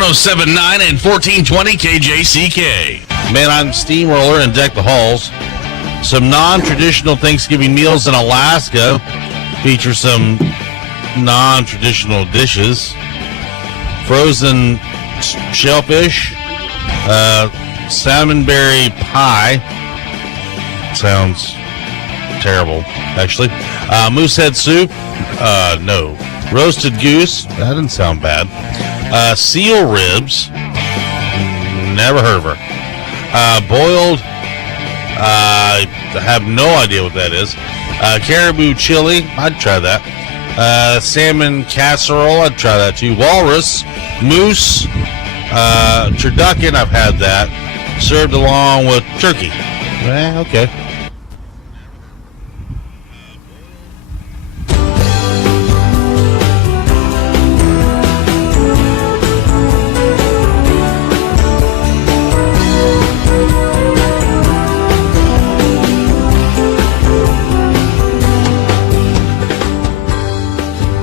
107.9 and 1420 KJCK. Man, I'm Steamroller and Deck the Halls. Some non-traditional Thanksgiving meals in Alaska feature some non-traditional dishes. Frozen shellfish, salmonberry pie. Sounds terrible, actually. Moosehead soup. No. Roasted goose. That didn't sound bad. Seal ribs. Never heard of her. Boiled. I have no idea what that is. Caribou chili. I'd try that. Salmon casserole. I'd try that too. Walrus. Moose. Turducken. I've had that. Served along with turkey. Okay.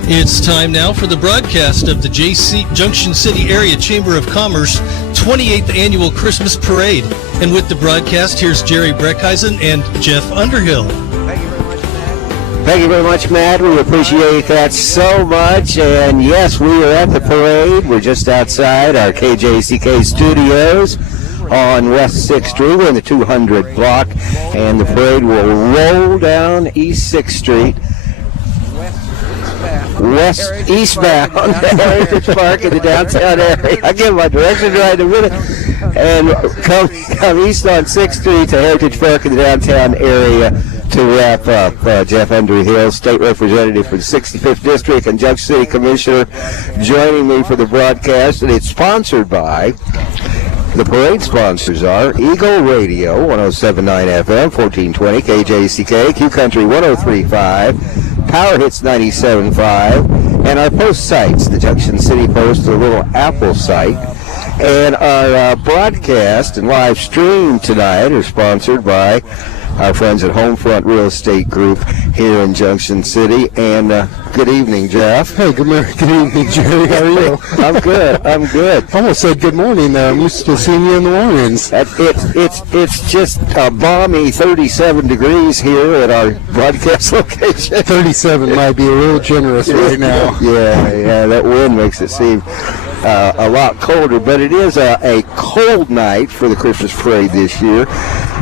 It's time now for the broadcast of the Junction City Area Chamber of Commerce 28th Annual Christmas Parade. And with the broadcast, here's Jerry Breckheisen and Jeff Underhill. Thank you very much, Matt. Thank you very much, Matt. We appreciate that so much. And yes, we are at the parade. We're just outside our KJCK studios on West 6th Street. We're in the 200 block. And the parade will roll down East 6th Street. Eastbound to Heritage Park in the downtown area. I'll give my directions right in a minute. And come east on 6th Street to Heritage Park in the downtown area to wrap up. Jeff Underhill, State Representative for the 65th District and Junction City Commissioner, joining me for the broadcast. And it's sponsored by, the parade sponsors are Eagle Radio, 107.9 FM, 1420 KJCK, Q Country 103.5, Power Hits 97.5, and our post sites, the Junction City Post, the Little Apple site. And our broadcast and live stream tonight are sponsored by our friends at Homefront Real Estate Group here in Junction City. And good evening, Jeff. Hey, good evening, Jerry. How are you? I'm good. I almost said good morning. I'm used to seeing you in the mornings. It's just a balmy 37 degrees here at our broadcast location. 37 might be a little generous right now. Yeah, that wind makes it seem a lot colder, but it is a cold night for the Christmas parade this year.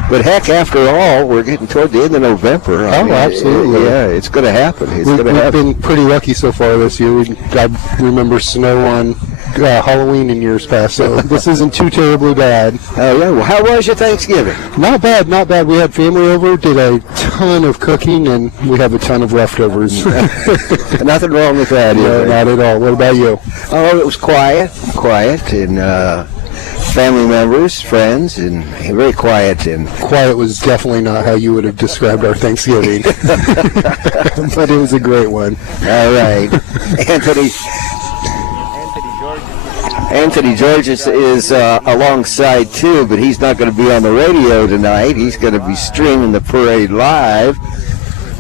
But heck, after all, we're getting toward the end of November. I mean, absolutely. It's going to happen. We've been pretty lucky so far this year. I remember snow on Halloween in years past, so this isn't too terribly bad. Oh, yeah. Well, how was your Thanksgiving? Not bad. We had family over, did a ton of cooking, and we have a ton of leftovers. Nothing wrong with that, No, not at all. What about you? Oh, it was quiet, and family members, friends, and very quiet. And quiet was definitely not how you would have described our Thanksgiving, but it was a great one. All right, Anthony Georges is alongside too, but he's not going to be on the radio tonight. He's going to be streaming the parade live.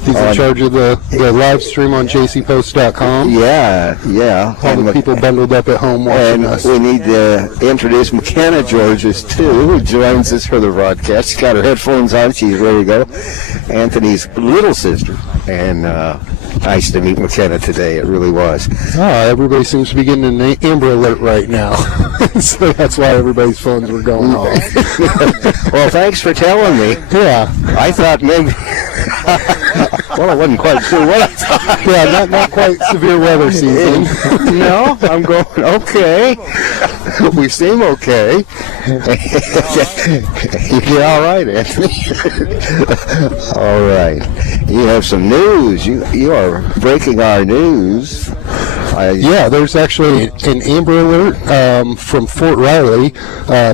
He's in charge of the live stream on jcpost.com. Yeah. All the people bundled up at home watching us. We need to introduce McKenna Georges, too, who joins us for the broadcast. She's got her headphones on. She's ready to go. Anthony's little sister. And nice to meet McKenna today. It really was. Everybody seems to be getting an Amber Alert right now. So that's why everybody's phones were going off. Well, thanks for telling me. Yeah. I thought maybe... Well, I wasn't quite sure what I thought. Yeah, not quite severe weather season. No, I'm going, okay. We seem okay. You're all right, Anthony. All right. You have some news. You are breaking our news. Yeah, there's actually an Amber Alert from Fort Riley.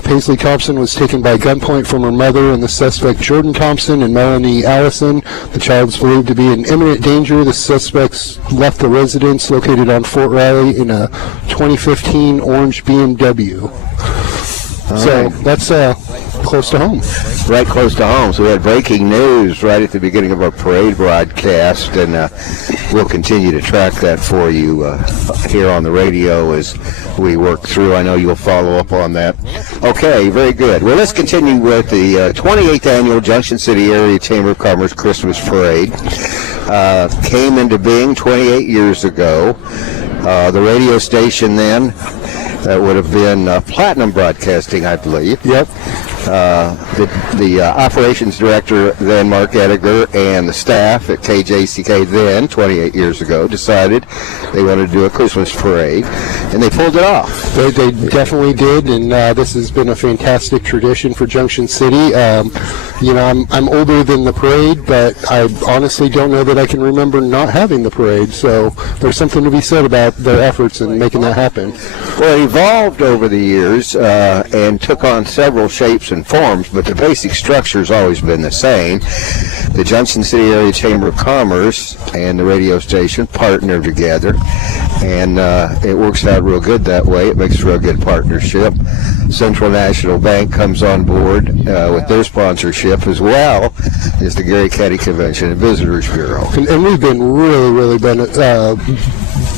Paisley Thompson was taken by gunpoint from her mother and the suspect Jordan Thompson and Melanie Allison. The child is believed to be in imminent danger. The suspects left the residence located on Fort Riley in a 2015 orange BMW. So that's close to home. Right close to home. So we had breaking news right at the beginning of our parade broadcast. And we'll continue to track that for you here on the radio as we work through. I know you'll follow up on that. Okay, very good. Well, let's continue with the 28th Annual Junction City Area Chamber of Commerce Christmas Parade. Came into being 28 years ago. The radio station then, that would have been Platinum Broadcasting, I believe. Yep. The operations director then, Mark Ediger, and the staff at KJCK then, 28 years ago, decided they wanted to do a Christmas parade, and they pulled it off. They definitely did, and this has been a fantastic tradition for Junction City. I'm older than the parade, but I honestly don't know that I can remember not having the parade, so there's something to be said about their efforts in making that happen. Well, it evolved over the years and took on several shapes and forms, but the basic structure has always been the same. The Junction City Area Chamber of Commerce and the radio station partner together, and it works out real good that way. It makes for a good partnership. Central National Bank comes on board with their sponsorship, as well as the Gary County Convention and Visitors Bureau. And we've been really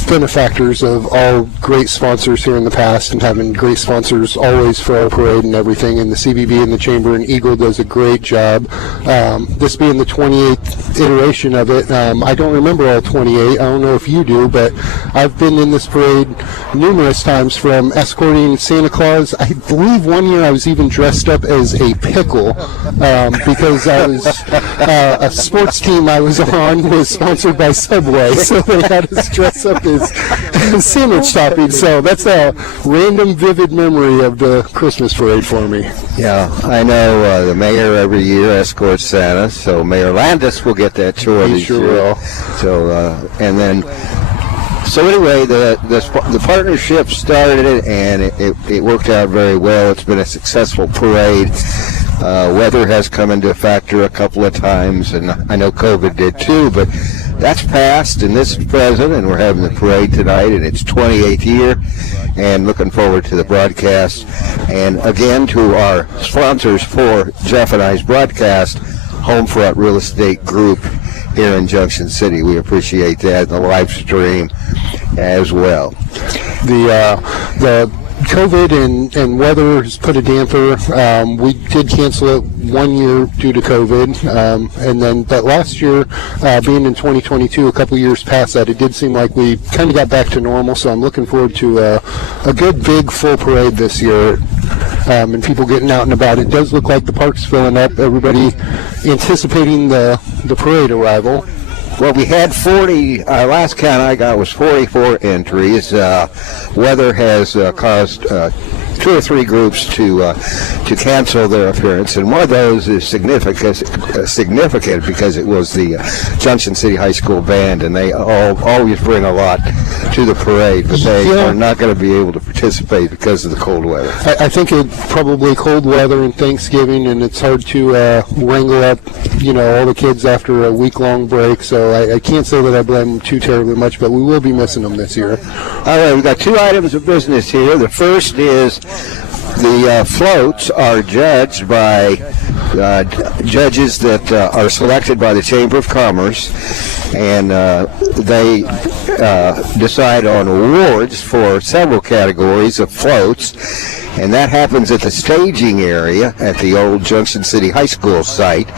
benefactors of all great sponsors here in the past, and having great sponsors always for our parade and everything. And the CBB and the Chamber and Eagle does a great job. This being the 28th iteration of it, I don't remember all 28. I don't know if you do, but I've been in this parade numerous times, from escorting Santa Claus. I believe one year I was even dressed up as a pickle because I was a sports team I was on was sponsored by Subway, so they had us dress up as sandwich toppings. So that's a random, vivid memory of the Christmas parade for me. Yeah, I know the mayor every year escorts Santa, so Mayor Landis will get that chore this year. Will. So, and then, so anyway, the partnership started, and it worked out very well. It's been a successful parade. Weather has come into a factor a couple of times, and I know COVID did too, but that's past, and this is present, and we're having the parade tonight, and it's 28th year, and looking forward to the broadcast. And again, to our sponsors for Jeff and I's broadcast, Homefront Real Estate Group here in Junction City. We appreciate that, and the live stream as well. The COVID and weather has put a damper. We did cancel it 1 year due to COVID, and then but last year, being in 2022, a couple years past that, it did seem like we kind of got back to normal. So I'm looking forward to a good big full parade this year, and people getting out and about. It does look like the park's filling up. Everybody anticipating the parade arrival. Well, we had 40, last count I got was 44 entries. Weather has caused 2 or 3 groups to cancel their appearance, and one of those is significant because it was the Junction City High School Band, and they always bring a lot to the parade, but they are not going to be able to participate because of the cold weather. I think it's probably cold weather and Thanksgiving, and it's hard to wrangle up, all the kids after a week-long break, so I can't say that I blame them too terribly much, but we will be missing them this year. All right, we've got 2 items of business here. The first is the floats are judged by judges that are selected by the Chamber of Commerce, and they decide on awards for several categories of floats, and that happens at the staging area at the old Junction City High School site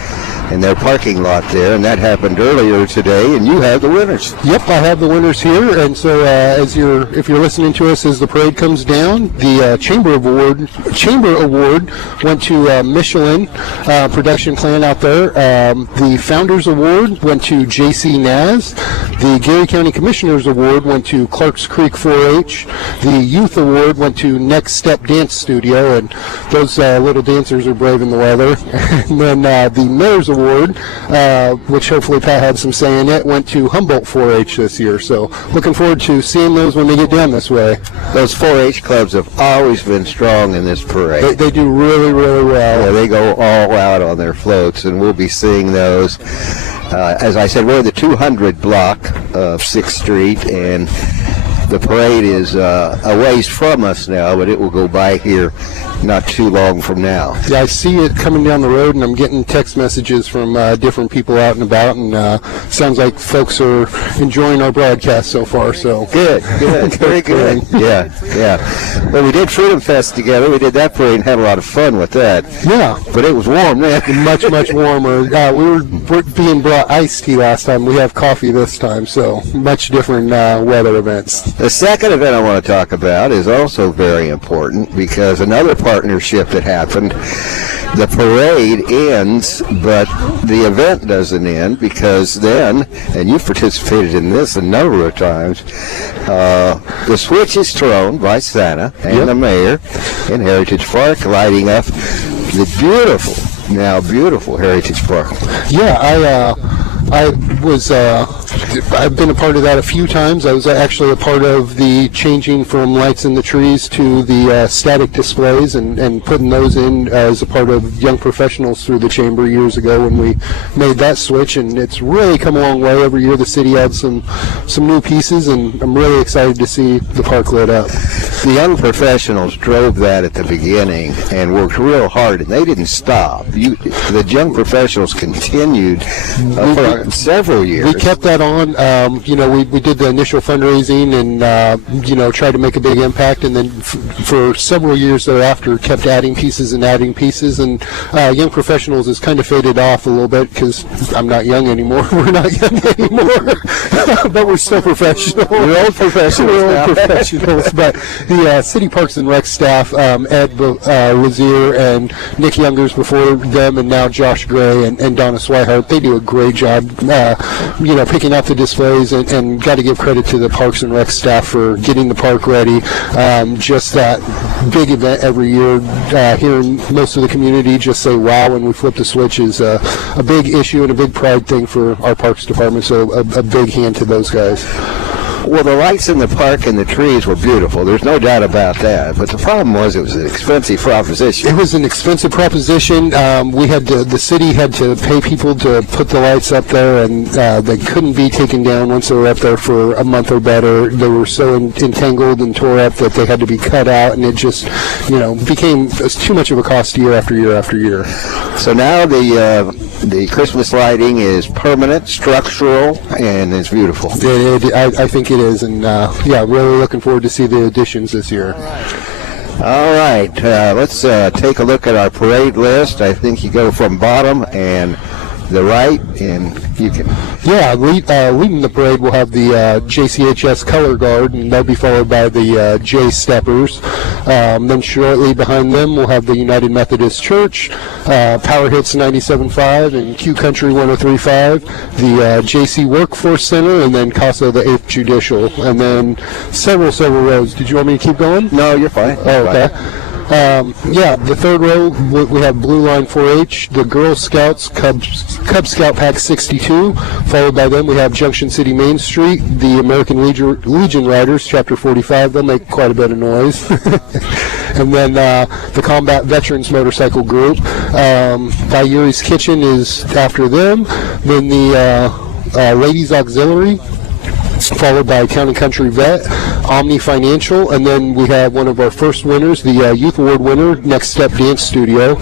in their parking lot there, and that happened earlier today, and you have the winners. Yep, I have the winners here, and so if you're listening to us as the parade comes down, the Chamber Award went to Michelin Production Clan out there. The Founders Award went to J.C. Naz. The Gary County Commissioners Award went to Clarks Creek 4-H. The Youth Award went to Next Step Dance Studio, and those little dancers are braving the weather. And then the Mayor's Award, which hopefully Pat had some say in it, went to Humboldt 4-H this year. So looking forward to seeing those when they get down this way. Those 4-H clubs have always been strong in this parade. They do really, really well. Yeah, they go all out on their floats, and we'll be seeing those. As I said, we're the 200 block of 6th Street, and the parade is a ways from us now, but it will go by here not too long from now. Yeah, I see it coming down the road, and I'm getting text messages from different people out and about, and sounds like folks are enjoying our broadcast so far. So good, very good. Yeah. Well, we did Freedom Fest together. We did that parade and had a lot of fun with that. Yeah, but it was warm then. much warmer. We were being brought iced tea last time. We have coffee this time, so much different weather events. The second event I want to talk about is also very important because another partnership that happened. The parade ends, but the event doesn't end because then, and you participated in this a number of times, the switch is thrown by Santa and the mayor in Heritage Park, lighting up the beautiful Heritage Park. Yeah, I've been a part of that a few times. I was actually a part of the changing from lights in the trees to the static displays and putting those in as a part of Young Professionals through the Chamber years ago when we made that switch, and it's really come a long way. Every year the city adds some new pieces, and I'm really excited to see the park lit up. The Young Professionals drove that at the beginning and worked real hard, and they didn't stop. The Young Professionals continued for several years. We kept that on. We did the initial fundraising and tried to make a big impact, and then for several years thereafter kept adding pieces, and Young Professionals has kind of faded off a little bit because I'm not young anymore. We're not young anymore, but we're still professional. We're old professionals. But the City Parks and Rec staff, Ed Lazier and Nick Youngers before them, and now Josh Gray and Donna Swihart, they do a great job picking out the displays, and got to give credit to the Parks and Rec staff for getting the park ready. Just that big event every year, hearing most of the community just say wow when we flip the switch is a big issue and a big pride thing for our Parks Department, so a big hand to those guys. Well, the lights in the park and the trees were beautiful. There's no doubt about that. But the problem was it was an expensive proposition. It was an expensive proposition. The city had to pay people to put the lights up there, and they couldn't be taken down once they were up there for a month or better. They were so entangled and tore up that they had to be cut out, and it just, became too much of a cost year after year after year. So now the Christmas lighting is permanent, structural, and it's beautiful. I think it is, and really looking forward to see the additions this year. All right, let's take a look at our parade list. I think you go from bottom and the right, and you can. Yeah, leading the parade we'll have the JCHS Color Guard, and they'll be followed by the J Steppers. Then shortly behind them we'll have the United Methodist Church, Power Hits 97.5 and Q Country 103.5, the JC Workforce Center, and then CASA the 8th Judicial, and then several rows. Did you want me to keep going? No, you're fine. Oh, okay. The third row, we have Blue Line 4-H, the Girl Scouts, Cub Scout Pack 62. Followed by them, we have Junction City Main Street, the American Legion Riders, Chapter 45. They'll make quite a bit of noise. And then the Combat Veterans Motorcycle Group. Yuri's Kitchen is after them. Then the Ladies Auxiliary, followed by Town and Country Vet, Omni Financial, and then we have one of our first winners, the Youth Award winner, Next Step Dance Studio.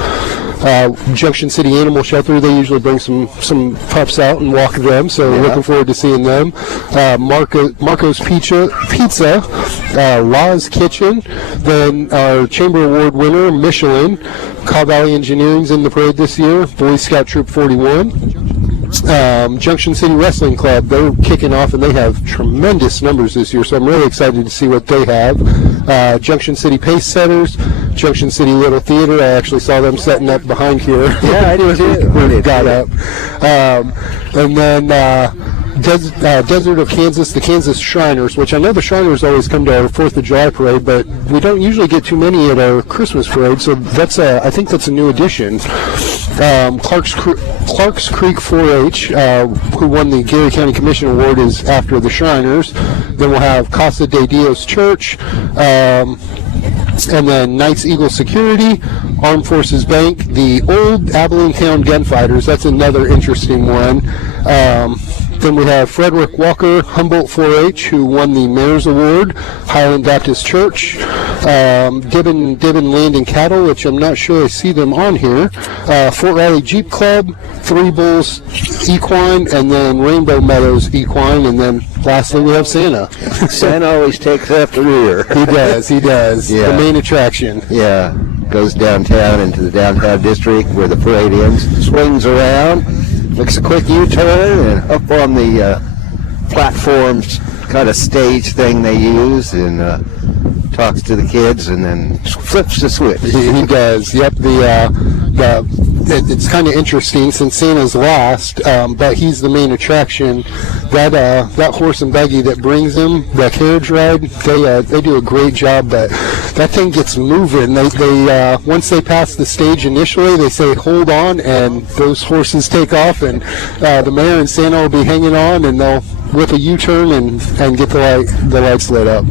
Junction City Animal Shelter, they usually bring some pups out and walk them, so looking forward to seeing them. Marco's Pizza, Law's Kitchen, then our Chamber Award winner, Michelin. Cobb Valley Engineering's in the parade this year, Boy Scout Troop 41. Junction City Wrestling Club, they're kicking off, and they have tremendous numbers this year, so I'm really excited to see what they have. Junction City Pace Setters, Junction City Little Theater, I actually saw them setting up behind here. Yeah, I did too. When it got up. And then Desert of Kansas, the Kansas Shriners, which I know the Shriners always come to our 4th of July parade, but we don't usually get too many at our Christmas parade, so I think that's a new addition. Clark's Creek 4-H, who won the Gary County Commission Award, is after the Shriners. Then we'll have Casa de Dios Church, and then Knights Eagle Security, Armed Forces Bank, the Old Abilene Town Gunfighters. That's another interesting one. Then we have Frederick Walker, Humboldt 4-H, who won the Mayor's Award, Highland Baptist Church. Dibbin Land and Cattle, which I'm not sure I see them on here. Fort Riley Jeep Club, Three Bulls Equine, and then Rainbow Meadows Equine, and then lastly we have Santa. Santa always takes after rear. He does. Yeah. The main attraction. Yeah, goes downtown into the downtown district where the parade ends, swings around, makes a quick U-turn, and up on the platforms kind of stage thing they use, and talks to the kids, and then flips the switch. He does. Yep. It's kind of interesting since Santa's last, but he's the main attraction. That horse and buggy that brings him, the carriage ride, they do a great job. But that thing gets moving. They once they pass the stage initially, they say hold on, and those horses take off, and the mayor and Santa will be hanging on, and they'll whip a U-turn and get the lights lit up.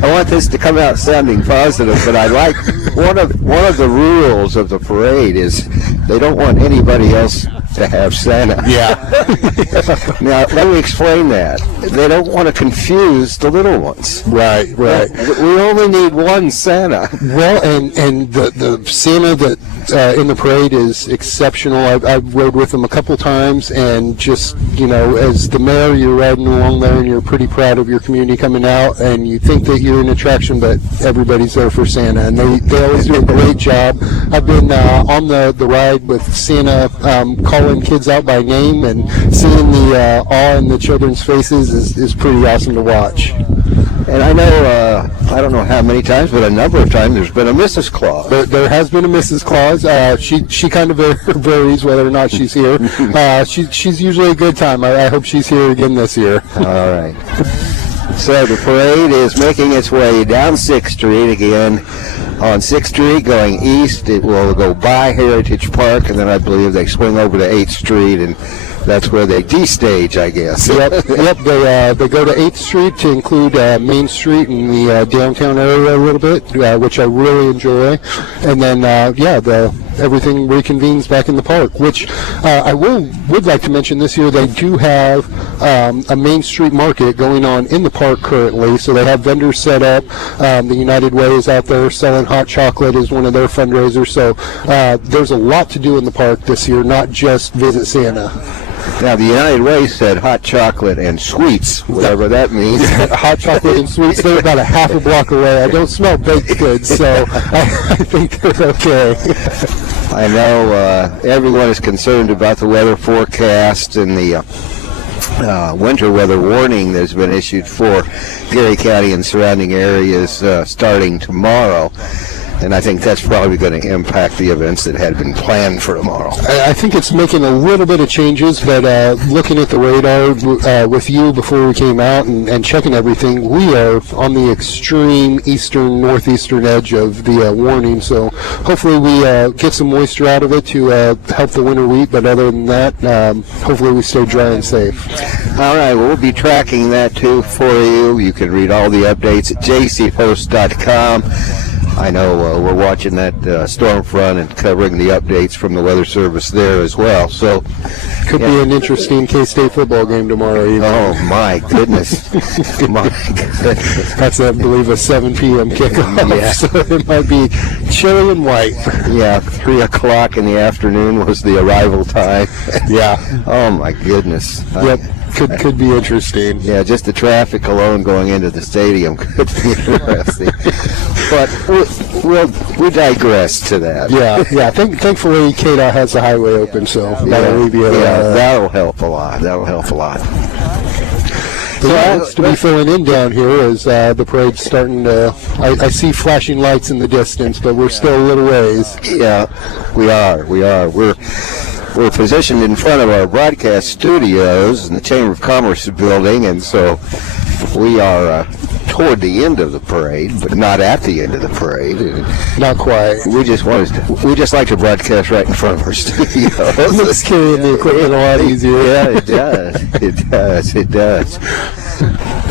I want this to come out sounding positive, but I like one of the rules of the parade is they don't want anybody else to have Santa. Yeah. Now, let me explain that. They don't want to confuse the little ones. Right. We only need one Santa. Well, and the Santa that in the parade is exceptional. I rode with him a couple times, and just, as the mayor, you're riding along there, and you're pretty proud of your community coming out, and you think that you're an attraction, but everybody's there for Santa, and they always do a great job. I've been on the ride with Santa, calling kids out by name, and seeing the awe in the children's faces is pretty awesome to watch. And I know, I don't know how many times, but a number of times there's been a Mrs. Claus. There has been a Mrs. Claus. She kind of varies whether or not she's here. She's usually a good time. I hope she's here again this year. All right. So the parade is making its way down 6th Street again. On 6th Street going east, it will go by Heritage Park, and then I believe they swing over to 8th Street, and that's where they destage, I guess. Yep. They go to 8th Street to include Main Street and the downtown area a little bit, which I really enjoy. And then, everything reconvenes back in the park, which I would like to mention this year they do have a Main Street market going on in the park currently. So they have vendors set up. The United Way is out there selling hot chocolate as one of their fundraisers. So there's a lot to do in the park this year, not just visit Santa. Now, the United Way said hot chocolate and sweets, whatever that means. Hot chocolate and sweets, they're about a half a block away. I don't smell baked goods, so I think they're okay. I know everyone is concerned about the weather forecast and the winter weather warning that's been issued for Geary County and surrounding areas starting tomorrow. And I think that's probably going to impact the events that had been planned for tomorrow. I think it's making a little bit of changes, but looking at the radar with you before we came out and checking everything, we are on the extreme northeastern edge of the warning. So hopefully we get some moisture out of it to help the winter wheat. But other than that, hopefully we stay dry and safe. All right, well, we'll be tracking that too for you. You can read all the updates at jcpost.com. I know we're watching that storm front and covering the updates from the Weather Service there as well. So could be an interesting K-State football game tomorrow evening. Oh, my goodness. My goodness. That's, I believe, a 7 p.m. kickoff. Yeah. So it might be chilly and white. Yeah, 3 o'clock in the afternoon was the arrival time. Yeah. Oh, my goodness. Yep. Could be interesting. Yeah, just the traffic alone going into the stadium could be interesting. But we digress to that. Yeah. Thankfully, KDOT has the highway open, so that'll alleviate that'll help a lot. The lights to be filling in down here as the parade's starting to. I see flashing lights in the distance, but we're still a little ways. Yeah, we are. We're positioned in front of our broadcast studios in the Chamber of Commerce building, and so we are toward the end of the parade, but not at the end of the parade. Not quite. We just like to broadcast right in front of our studio. It's carrying the equipment a lot easier. Yeah, it does. It does.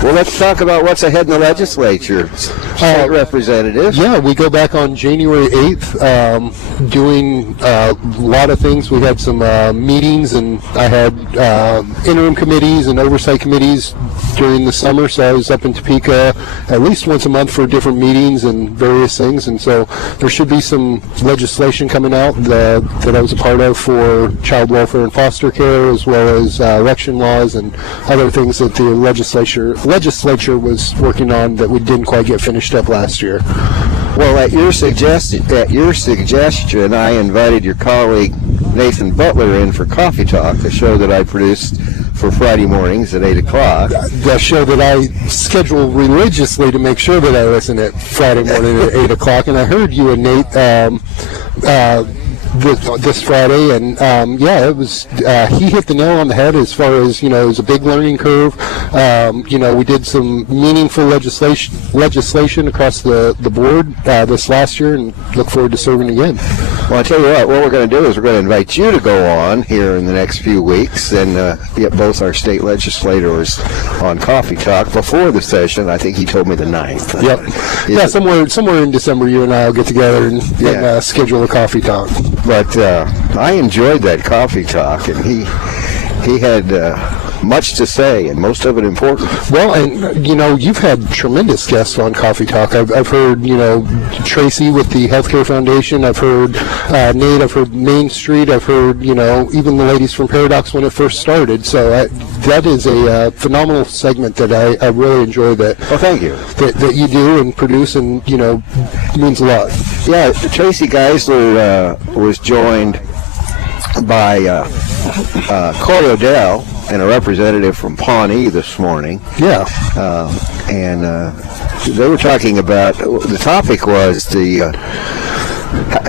Well, let's talk about what's ahead in the legislature. State representative. Yeah, we go back on January 8th, doing a lot of things. We had some meetings, and I had interim committees and oversight committees during the summer, so I was up in Topeka at least once a month for different meetings and various things, and so there should be some legislation coming out that I was a part of for child welfare and foster care, as well as election laws and other things that the legislature was working on that we didn't quite get finished up last year. Well, at your suggestion, I invited your colleague Nathan Butler in for Coffee Talk, the show that I produced for Friday mornings at 8 o'clock. The show that I schedule religiously to make sure that I listen at Friday morning at 8 o'clock. And I heard you and Nate this Friday, and it was he hit the nail on the head as far as, it was a big learning curve. We did some meaningful legislation across the board this last year, and look forward to serving again. Well, I'll tell you what we're going to do is we're going to invite you to go on here in the next few weeks and get both our state legislators on Coffee Talk before the session. I think he told me the 9th. Yep. Yeah, somewhere in December, you and I will get together and schedule a Coffee Talk. But I enjoyed that Coffee Talk, and he had much to say, and most of it important. Well, and you've had tremendous guests on Coffee Talk. I've heard Tracy with the Healthcare Foundation. I've heard Nate. I've heard Main Street. I've heard even the ladies from Paradox when it first started. So that is a phenomenal segment that I really enjoy. That. Well, thank you. That you do and produce, and means a lot. Yeah, Tracy Geisler was joined by Corey Odell and a representative from Pawnee this morning. Yeah. And they were talking about, the topic was the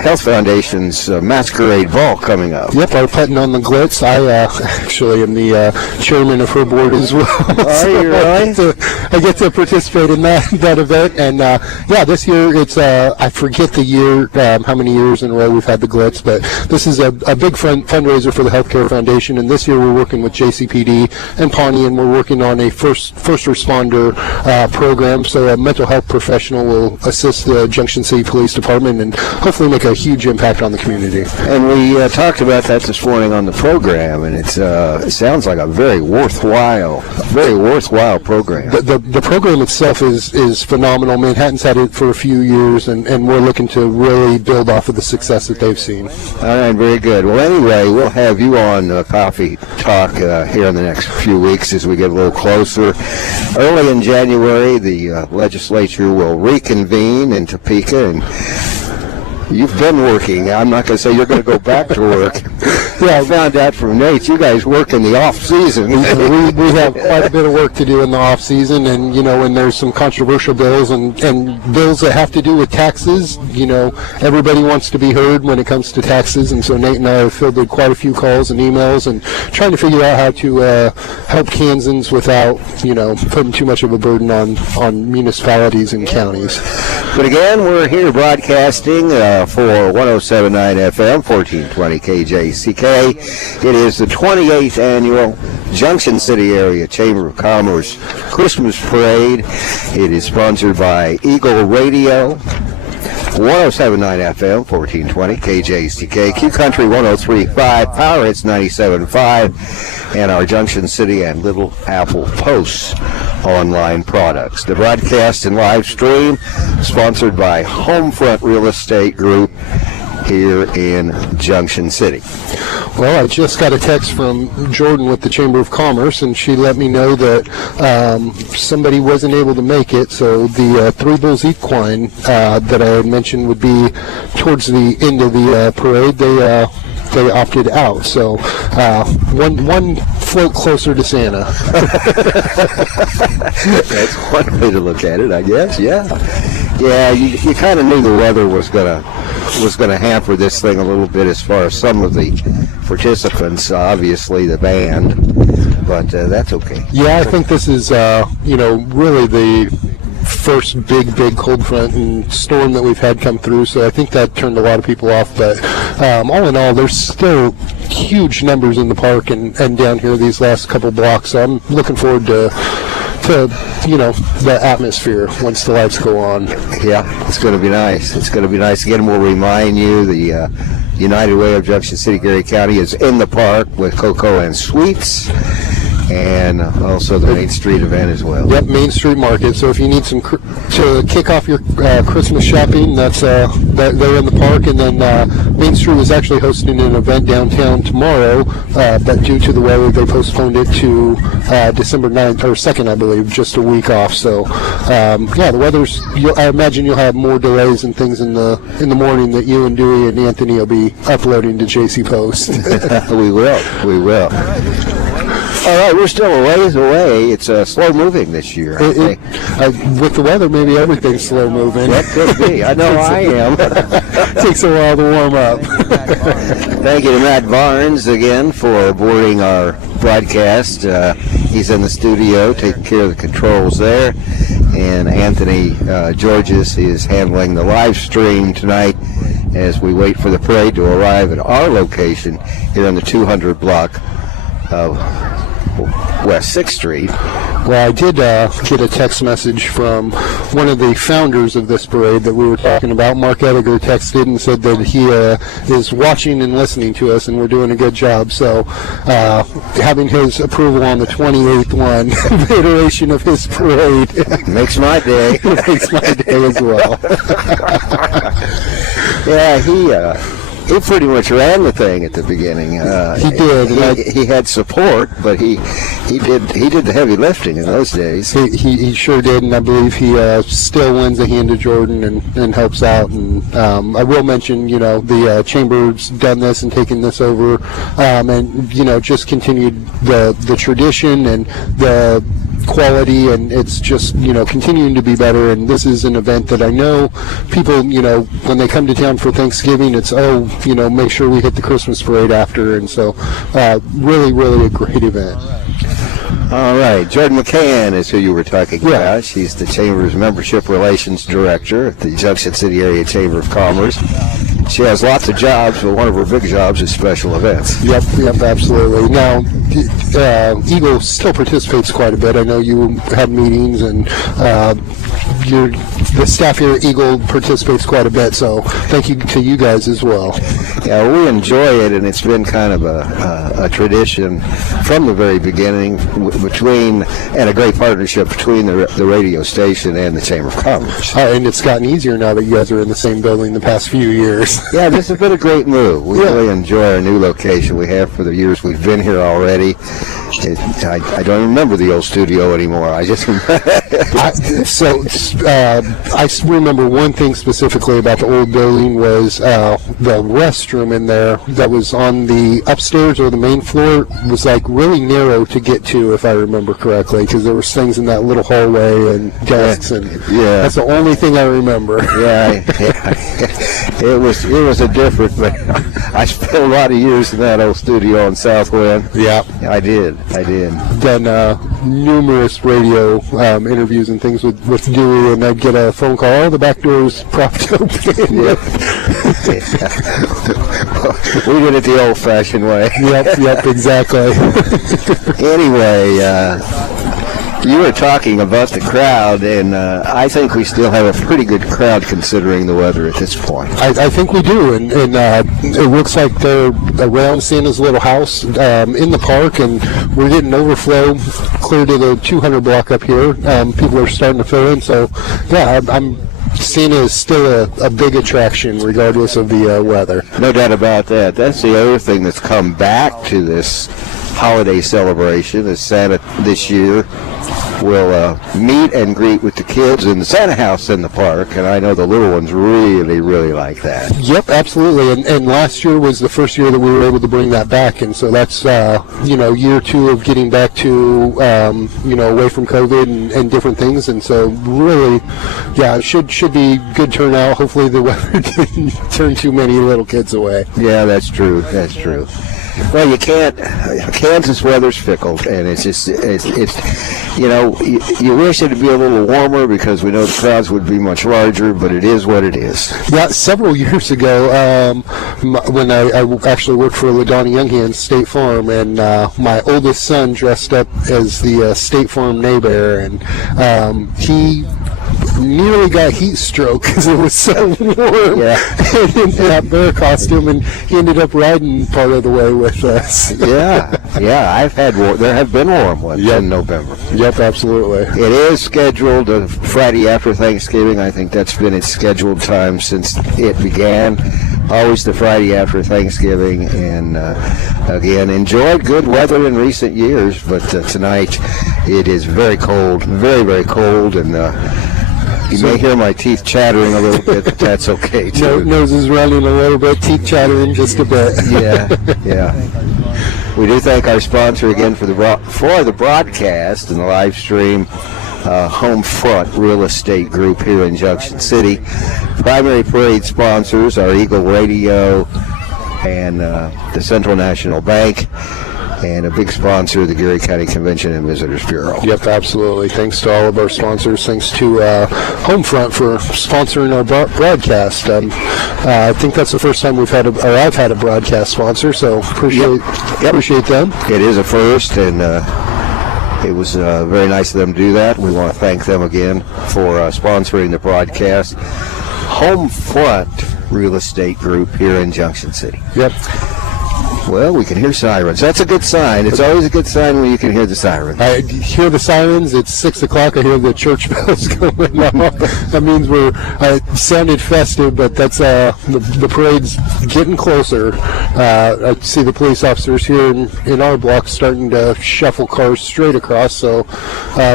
Health Foundation's Masquerade Ball coming up. Yep, our Putting on the Glitz. I actually am the chairman of her board as well. Are you really? I get to participate in that event, and this year it's I forget the year, how many years in a row we've had the Glitz, but this is a big fundraiser for the Healthcare Foundation, and this year we're working with JCPD and Pawnee, and we're working on a first responder program. So a mental health professional will assist the Junction City Police Department and hopefully make a huge impact on the community. And we talked about that this morning on the program, and it sounds like a very worthwhile program. The program itself is phenomenal. Manhattan's had it for a few years, and we're looking to really build off of the success that they've seen. All right, very good. Well, anyway, we'll have you on Coffee Talk here in the next few weeks as we get a little closer. Early in January, the legislature will reconvene in Topeka, and you've been working. I'm not going to say you're going to go back to work. Yeah, I found out from Nate, you guys work in the off season. we have quite a bit of work to do in the off season, and when there's some controversial bills and bills that have to do with taxes, everybody wants to be heard when it comes to taxes, and so Nate and I have fielded quite a few calls and emails and trying to figure out how to help Kansans without putting too much of a burden on municipalities and counties. But again, we're here broadcasting for 107.9 FM, 1420 KJCK. It is the 28th annual Junction City Area Chamber of Commerce Christmas Parade. It is sponsored by Eagle Radio, 107.9 FM, 1420 KJCK, Q Country 103.5, Power Hits 97.5, and our Junction City and Little Apple Post online products. The broadcast and live stream sponsored by Homefront Real Estate Group here in Junction City. Well, I just got a text from Jordan with the Chamber of Commerce, and she let me know that somebody wasn't able to make it, so the Three Bulls Equine that I had mentioned would be towards the end of the parade. They opted out, so one float closer to Santa. That's one way to look at it, I guess. Yeah. You kind of knew the weather was gonna hamper this thing a little bit as far as some of the participants, obviously the band, but that's okay. Yeah, I think this is really the first big cold front and storm that we've had come through, so I think that turned a lot of people off. But all in all, there's still huge numbers in the park and down here these last couple blocks. So I'm looking forward to the atmosphere once the lights go on. Yeah, it's going to be nice. It's going to be nice. Again, we'll remind you the United Way of Junction City, Gary County is in the park with Cocoa and Sweets, and also the Main Street event as well. Yep, Main Street Market. So if you need some to kick off your Christmas shopping, that's they're in the park. And then Main Street is actually hosting an event downtown tomorrow, but due to the weather, they postponed it to December 9th or 2nd, I believe, just a week off. So the weather's. I imagine you'll have more delays and things in the morning that you and Dewey and Anthony will be uploading to JC Post. We will. All right, we're still a ways away. It's slow moving this year. With the weather, maybe everything's slow moving. That could be. I know I am. Takes a while to warm up. Thank you to Matt Barnes again for boarding our broadcast. He's in the studio taking care of the controls there. And Anthony Georges is handling the live stream tonight as we wait for the parade to arrive at our location here on the 200 block of West 6th Street. Well, I did get a text message from one of the founders of this parade that we were talking about. Mark Ediger texted and said that he is watching and listening to us, and we're doing a good job. So having his approval on the 28th one, the iteration of his parade. Makes my day. Makes my day as well. Yeah, he pretty much ran the thing at the beginning. He did. He had support, but he did the heavy lifting in those days. He sure did, and I believe he still lends a hand to Jordan and helps out. And I will mention, the Chamber's done this and taken this over, and just continued the tradition and the quality, and it's just continuing to be better. And this is an event that I know people when they come to town for Thanksgiving, it's make sure we hit the Christmas parade after, and so really a great event. All right, Jordan McCann is who you were talking about. She's the Chamber's Membership Relations Director at the Junction City Area Chamber of Commerce. She has lots of jobs, but one of her big jobs is special events. Yep, absolutely. Now, Eagle still participates quite a bit. I know you have meetings, and the staff here at Eagle participates quite a bit, so thank you to you guys as well. Yeah, we enjoy it, and it's been kind of a tradition from the very beginning and a great partnership between the radio station and the Chamber of Commerce. And it's gotten easier now that you guys are in the same building the past few years. Yeah, this has been a great move. We really enjoy our new location. We have for the years we've been here already. I don't remember the old studio anymore. I just I remember one thing specifically about the old building was the restroom in there that was on the upstairs or the main floor was like really narrow to get to, if I remember correctly, because there was things in that little hallway and desks, and that's the only thing I remember. Yeah. It was a different thing. I spent a lot of years in that old studio in South Wind. Yeah, I did. Done numerous radio interviews and things with Dewey, and I'd get a phone call, oh, the back door's propped open. We did it the old-fashioned way. Yep, exactly. Anyway, you were talking about the crowd, and I think we still have a pretty good crowd considering the weather at this point. I think we do, and it looks like they're around Santa's little house in the park, and we're getting overflow clear to the 200 block up here. People are starting to fill in, so Santa is still a big attraction regardless of the weather. No doubt about that. That's the other thing that's come back to this holiday celebration is Santa this year will meet and greet with the kids in the Santa house in the park, and I know the little ones really like that. Yep, absolutely, and last year was the first year that we were able to bring that back, and so that's year two of getting back to away from COVID and different things, and so really, it should be good turnout. Hopefully the weather didn't turn too many little kids away. Yeah, that's true. Well, you can't. Kansas weather's fickle, and it's just you wish it'd be a little warmer because we know the crowds would be much larger, but it is what it is. Yeah, several years ago, when I actually worked for LaDonna Younghands State Farm, and my oldest son dressed up as the State Farm neighbor, and he nearly got heat stroke because it was so warm. Yeah. in that bear costume, and he ended up riding part of the way with us. Yeah. There have been warm ones in November. Yep, absolutely. It is scheduled Friday after Thanksgiving. I think that's been its scheduled time since it began. Always the Friday after Thanksgiving, and again, enjoyed good weather in recent years, but tonight it is very cold, very, very cold, and you may hear my teeth chattering a little bit, but that's okay too. Nose is running a little bit, teeth chattering just a bit. Yeah. We do thank our sponsor again for the broadcast and the live stream, Home Front Real Estate Group here in Junction City. Primary parade sponsors are Eagle Radio and the Central National Bank, and a big sponsor of the Geary County Convention and Visitors Bureau. Yep, absolutely. Thanks to all of our sponsors. Thanks to Homefront for sponsoring our broadcast. I think that's the first time I've had a broadcast sponsor, so appreciate them. It is a first, and it was very nice of them to do that. We want to thank them again for sponsoring the broadcast. Homefront Real Estate Group here in Junction City. Yep. Well, we can hear sirens. That's a good sign. It's always a good sign when you can hear the sirens. I hear the sirens. It's 6 o'clock. I hear the church bells going off. That means it sounded festive, but that's the parade's getting closer. I see the police officers here in our block starting to shuffle cars straight across, so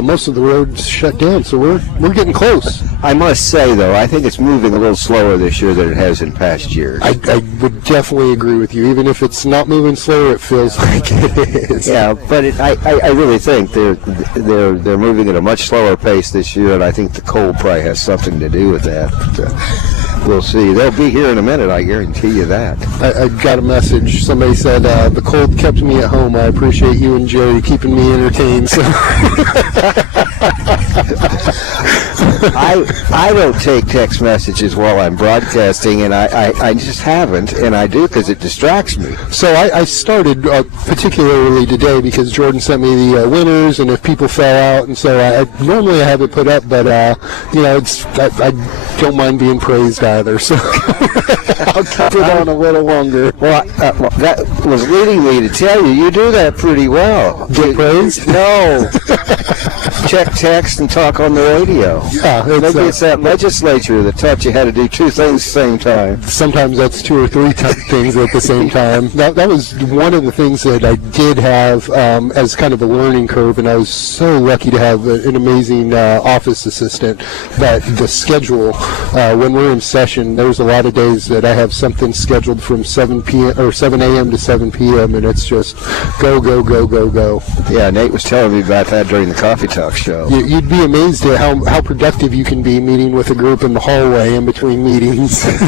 most of the roads shut down, so we're getting close. I must say, though, I think it's moving a little slower this year than it has in past years. I would definitely agree with you. Even if it's not moving slower, it feels like it is. Yeah, but I really think they're moving at a much slower pace this year, and I think the cold probably has something to do with that. But, we'll see. They'll be here in a minute, I guarantee you that. I got a message. Somebody said, the cold kept me at home. I appreciate you and Jerry keeping me entertained. So. I don't take text messages while I'm broadcasting, and I just haven't, and I do because it distracts me. So I started particularly today because Jordan sent me the winners, and if people fell out, and so I normally have it put up, but I don't mind being praised either, so I'll keep it on a little longer. Well, that was leading me to tell you do that pretty well. Get praised? No. Check text and talk on the radio. Yeah, maybe it's that legislature that taught you how to do two things at the same time. Sometimes that's two or three things at the same time. That was one of the things that I did have as kind of a learning curve, and I was so lucky to have an amazing office assistant. That the schedule, when we're in session, there's a lot of days that I have something scheduled from 7 a.m. to 7 p.m., and it's just go, go, go, go, go. Yeah, Nate was telling me about that during the Coffee Talk show. You'd be amazed at how productive you can be meeting with a group in the hallway in between meetings. And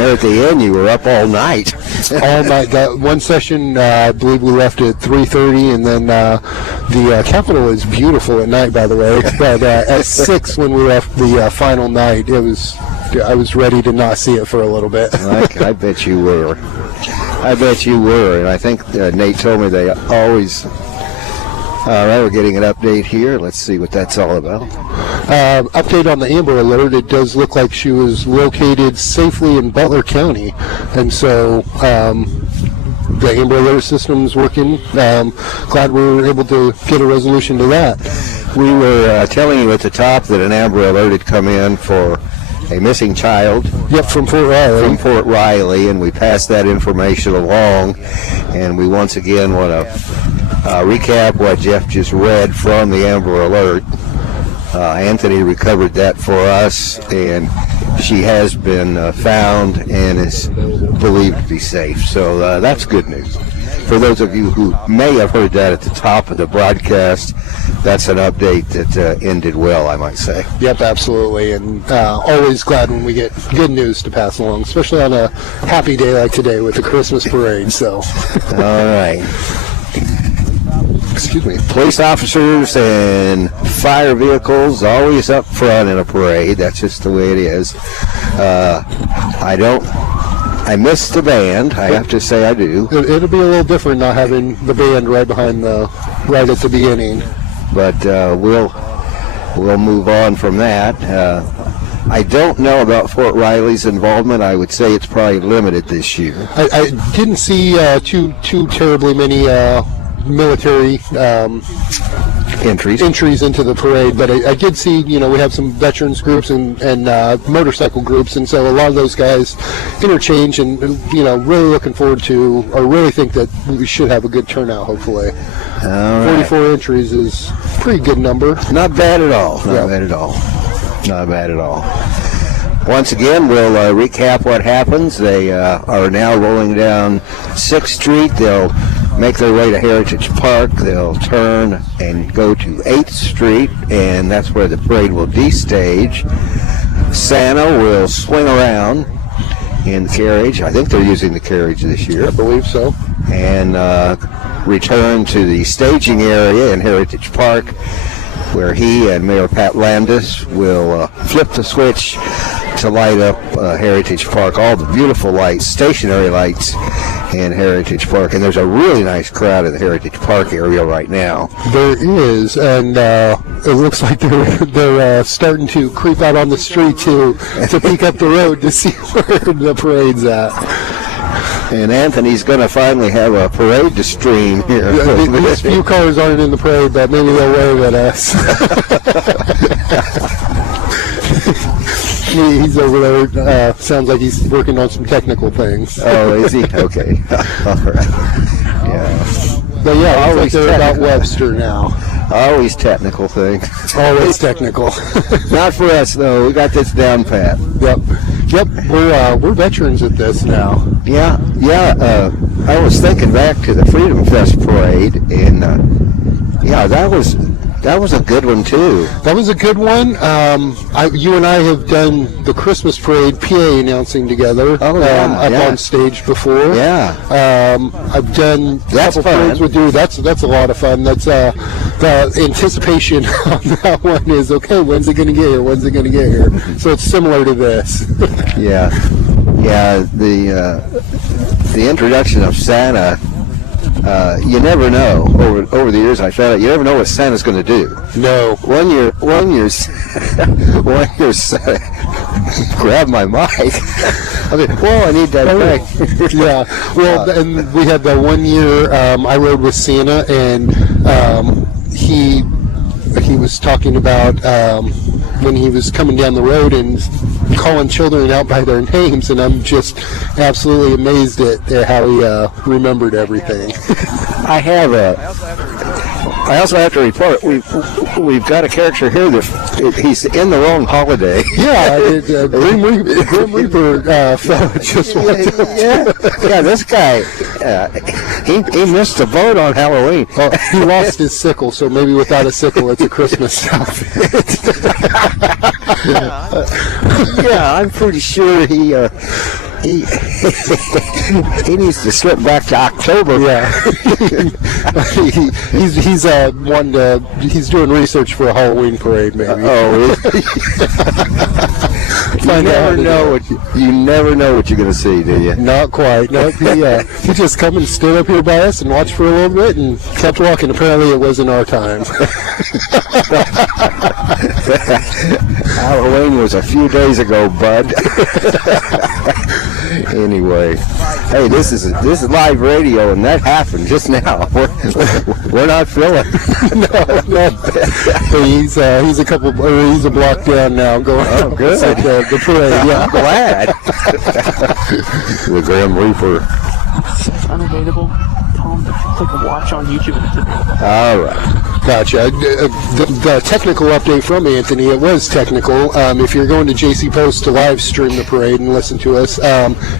then at the end, you were up all night. All night. That one session, I believe we left at 3:30, and then the Capitol is beautiful at night, by the way. But at 6 when we left the final night, I was ready to not see it for a little bit. I bet you were. I bet you were, and I think Nate told me they always. All right, we're getting an update here. Let's see what that's all about. Update on the Amber Alert. It does look like she was located safely in Butler County, and so the Amber Alert system's working. Glad we were able to get a resolution to that. We were telling you at the top that an Amber Alert had come in for a missing child. Yep, from Fort Riley. From Fort Riley, and we passed that information along, and we once again want to recap what Jeff just read from the Amber Alert. Anthony recovered that for us, and she has been found and is believed to be safe. So that's good news. for those of you who may have heard that at the top of the broadcast, that's an update that ended well, I might say. Yep, absolutely, and always glad when we get good news to pass along, especially on a happy day like today with the Christmas parade. So, all right. Excuse me. Police officers and fire vehicles always up front in a parade. That's just the way it is. I miss the band. I have to say I do. It'll be a little different not having the band right at the beginning. But we'll move on from that. I don't know about Fort Riley's involvement. I would say it's probably limited this year. I didn't see too terribly many military entries into the parade, but I did see, we have some veterans groups and motorcycle groups, and so a lot of those guys interchange, and really looking forward to, or really think that we should have a good turnout, hopefully. All right. 44 entries is a pretty good number. Not bad at all. Not bad at all. Once again, we'll recap what happens. They are now rolling down 6th Street. They'll make their way to Heritage Park. They'll turn and go to 8th Street, and that's where the parade will destage. Santa will swing around in the carriage. I think they're using the carriage this year. I believe so. And return to the staging area in Heritage Park, where he and Mayor Pat Landis will flip the switch to light up Heritage Park, all the beautiful lights, stationary lights in Heritage Park. And there's a really nice crowd in the Heritage Park area right now. There is, and it looks like they're starting to creep out on the street to peek up the road to see where the parade's at. And Anthony's going to finally have a parade to stream here. These few cars aren't in the parade, but maybe they'll wave at us. He's over there. Sounds like he's working on some technical things. Oh, is he? Okay. All right. Yeah. But yeah, always they're about Webster now. Always technical things. Always technical. Not for us though. We got this down pat. Yep. We're veterans at this now. Yeah. I was thinking back to the Freedom Fest parade, and that was a good one too. That was a good one. You and I have done the Christmas parade PA announcing together up on stage before. Yeah. I've done a couple parades with you. That's a lot of fun. That's the anticipation on that one is, okay, when's it going to get here? When's it going to get here? So it's similar to this. Yeah. The introduction of Santa. You never know. Over the years, I found out you never know what Santa's going to do. No. One year, grab my mic. I mean, I need that mic. Yeah. Well, and we had that 1 year. I rode with Santa, and he was talking about when he was coming down the road and calling children out by their names, and I'm just absolutely amazed at how he remembered everything. I also have to report we've got a character here that he's in the wrong holiday. Yeah, Grim Reaper fella just walked up. Yeah, this guy he missed the boat on Halloween. Well, he lost his sickle, so maybe without a sickle, it's a Christmas outfit. Yeah, I'm pretty sure he needs to slip back to October. Yeah, he's doing research for a Halloween parade, maybe. You never know what you're going to see, do you? Not quite. No, he just come and stood up here by us and watched for a little bit and kept walking. Apparently, it wasn't our time. Halloween was a few days ago, bud. Anyway, hey, this is live radio, and that happened just now. We're not filling. No. He's a block down now. Going. Oh, good. The parade. Yeah, I'm glad. The Grim Reaper. Unavailable. told them to click a watch on YouTube. All right. Gotcha. The technical update from Anthony, it was technical. If you're going to JC Post to live stream the parade and listen to us,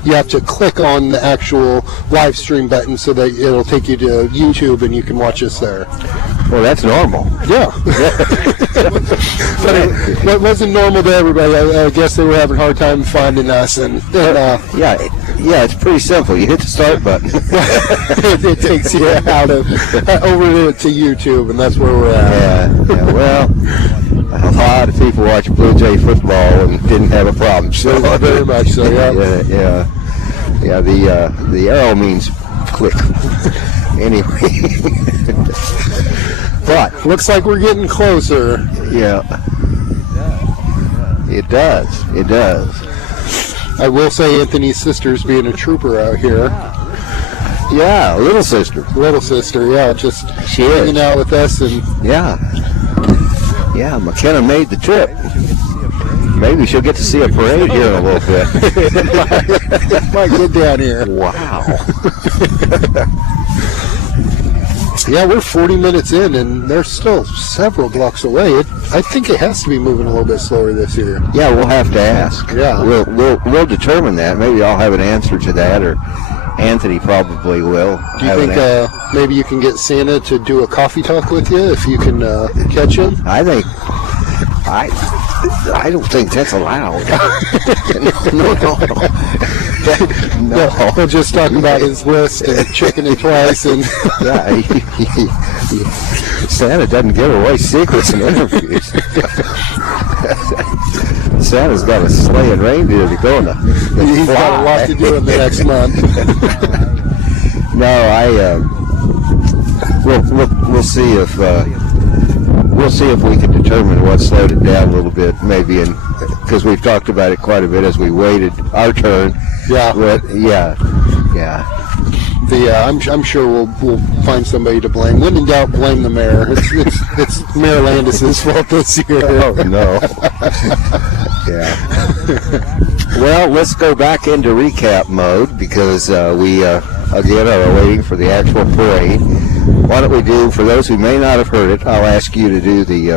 you have to click on the actual live stream button so that it'll take you to YouTube and you can watch us there. Well, that's normal. Yeah. But it wasn't normal to everybody. I guess they were having a hard time finding us. And yeah, it's pretty simple. You hit the start button. it takes you out of over to YouTube, and that's where we're at. Yeah, well, a lot of people watch Blue Jay football and didn't have a problem. So very much so, yeah. Yeah, the arrow means click. Anyway. But looks like we're getting closer. Yeah. It does. It does. I will say Anthony's sister's being a trooper out here. Yeah, little sister. Little sister, yeah, just she hanging out with us. And yeah, McKenna made the trip. Maybe she'll get to see a parade here in a little bit. Might get down here. Wow. Yeah, we're 40 minutes in, and they're still several blocks away. I think it has to be moving a little bit slower this year. Yeah, we'll have to ask. Yeah, we'll determine that. Maybe I'll have an answer to that, or Anthony probably will. Do you think maybe you can get Santa to do a coffee talk with you if you can catch him? I don't think that's allowed. No. We'll just talk about his list and checking it twice. And yeah, Santa doesn't give away secrets in interviews. Santa's got a sleigh and reindeer to go in the He's got a lot to do in the next month. No, we'll see if we can determine what slowed it down a little bit, maybe, and because we've talked about it quite a bit as we waited our turn. Yeah. But yeah. I'm sure we'll find somebody to blame. When in doubt, blame the mayor. It's Mayor Landis's fault this year. Oh no. Yeah. Well, let's go back into recap mode because we again are waiting for the actual parade. Why don't we do, for those who may not have heard it, I'll ask you to do the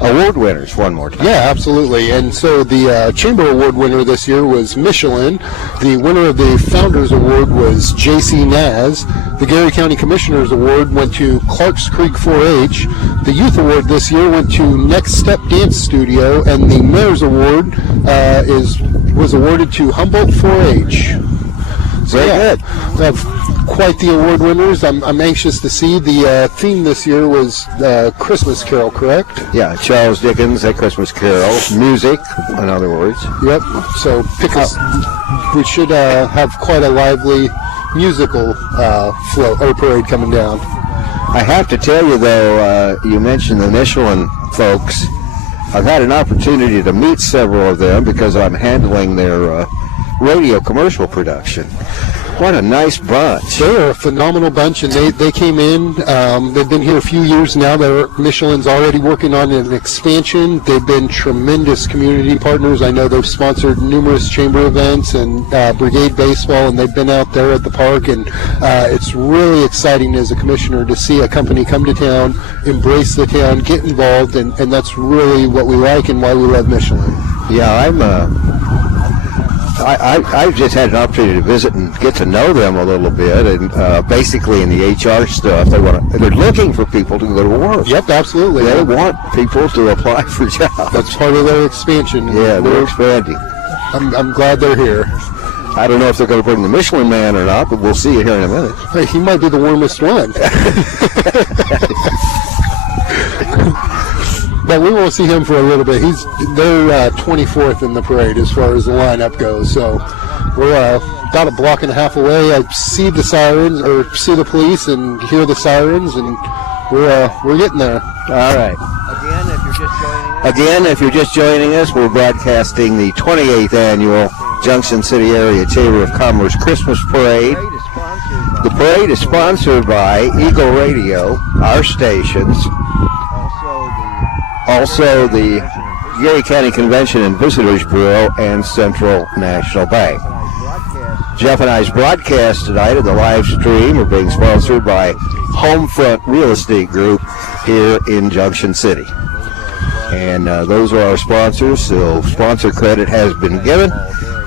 award winners one more time. Yeah, absolutely. And so the Chamber Award winner this year was Michelin. The winner of the Founders Award was J.C. Naz. The Gary County Commissioners Award went to Clarks Creek 4-H. The Youth Award this year went to Next Step Dance Studio. And the Mayor's Award was awarded to Humboldt 4-H. So, Very good. Quite the award winners. I'm anxious to see. The theme this year was Christmas Carol, correct? Yeah, Charles Dickens, A Christmas Carol. Music, in other words. Yep. So we should have quite a lively musical flow or parade coming down. I have to tell you, though, you mentioned the Michelin folks. I've had an opportunity to meet several of them because I'm handling their radio commercial production. What a nice bunch. They're a phenomenal bunch, and they came in. They've been here a few years now. Michelin's already working on an expansion. They've been tremendous community partners. I know they've sponsored numerous chamber events and brigade baseball, and they've been out there at the park. And it's really exciting as a commissioner to see a company come to town, embrace the town, get involved, and that's really what we like and why we love Michelin. Yeah, I've just had an opportunity to visit and get to know them a little bit, and basically in the HR stuff, they're looking for people to go to work. Yep, absolutely. They want people to apply for jobs. That's part of their expansion. Yeah, they're expanding. I'm glad they're here. I don't know if they're going to bring the Michelin Man or not, but we'll see you here in a minute. Hey, he might be the warmest one. But we won't see him for a little bit. They're 24th in the parade as far as the lineup goes. So we're about a block and a half away. I see the sirens, or see the police, and hear the sirens, and we're getting there. All right. Again, if you're just joining us, we're broadcasting the 28th annual Junction City Area Chamber of Commerce Christmas Parade. The parade is sponsored by Eagle Radio, our stations. Also, the Gary County Convention and Visitors Bureau and Central National Bank. Jeff and I's broadcast tonight and the live stream are being sponsored by Homefront Real Estate Group here in Junction City. And those are our sponsors, so sponsor credit has been given,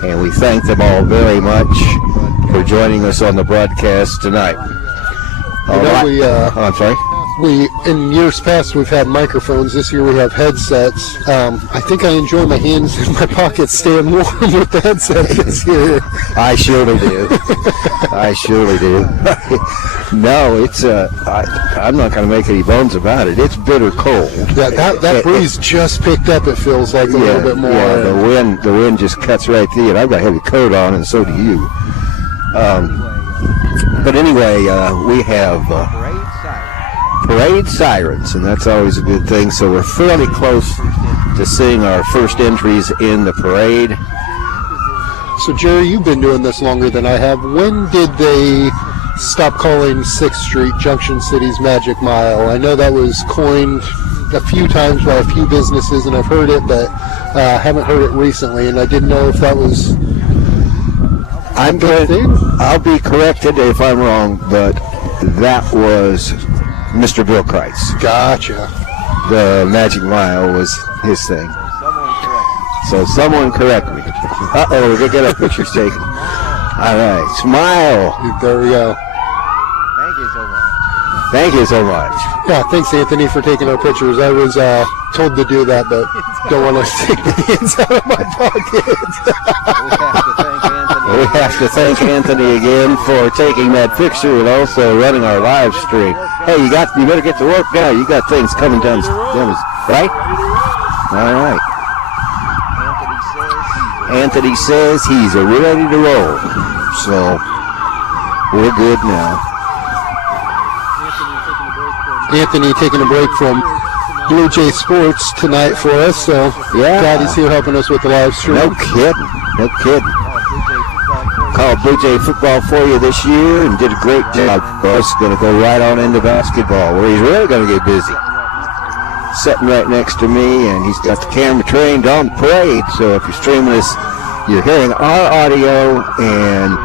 and we thank them all very much for joining us on the broadcast tonight. I'm sorry? In years past, we've had microphones. This year we have headsets. I think I enjoy my hands in my pockets staying warm with the headset this year. I surely do. I surely do. No, it's I'm not going to make any bones about it. It's bitter cold. That breeze just picked up, it feels like, a little bit more. Yeah, the wind just cuts right through it. I've got a heavy coat on, and so do you. But anyway, we have parade sirens, and that's always a good thing. So we're fairly close to seeing our first entries in the parade. So, Jerry, you've been doing this longer than I have. When did they stop calling 6th Street Junction City's Magic Mile? I know that was coined a few times by a few businesses, and I've heard it, but haven't heard it recently, and I didn't know if that was I'll be corrected if I'm wrong, but that was Mr. Bill Kreitz. Gotcha. The Magic Mile was his thing. So someone correct me. Uh-oh, we're going to get our pictures taken. All right, smile. There we go. Thank you so much. Yeah, thanks, Anthony, for taking our pictures. I was told to do that, but don't want to take the hands out of my pocket. We have to thank Anthony again for taking that picture and also running our live stream. Hey, you better get to work now. You got things coming down, right? All right. Anthony says he's ready to roll. So we're good now. Anthony taking a break from Blue Jay Sports tonight for us, so glad he's here helping us with the live stream. No kidding. Called Blue Jay football for you this year and did a great job. He's going to go right on into basketball, where he's really going to get busy. Sitting right next to me, and he's got the camera trained on the parade, so if you're streaming us, you're hearing our audio and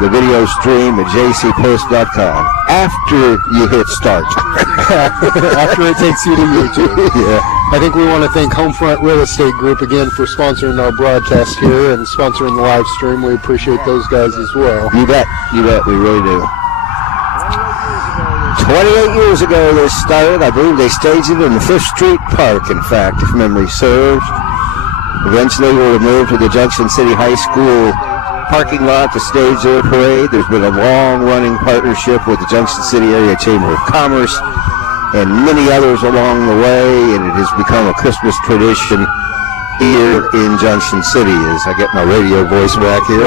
the video stream at jcpost.com after you hit start. After it takes you to YouTube. Yeah. I think we want to thank Homefront Real Estate Group again for sponsoring our broadcast here and sponsoring the live stream. We appreciate those guys as well. You bet, we really do. 28 years ago this started. I believe they staged it in the 5th Street Park, in fact, if memory serves. Eventually we were moved to the Junction City High School parking lot to stage their parade. There's been a long-running partnership with the Junction City Area Chamber of Commerce and many others along the way, and it has become a Christmas tradition here in Junction City. As I get my radio voice back here.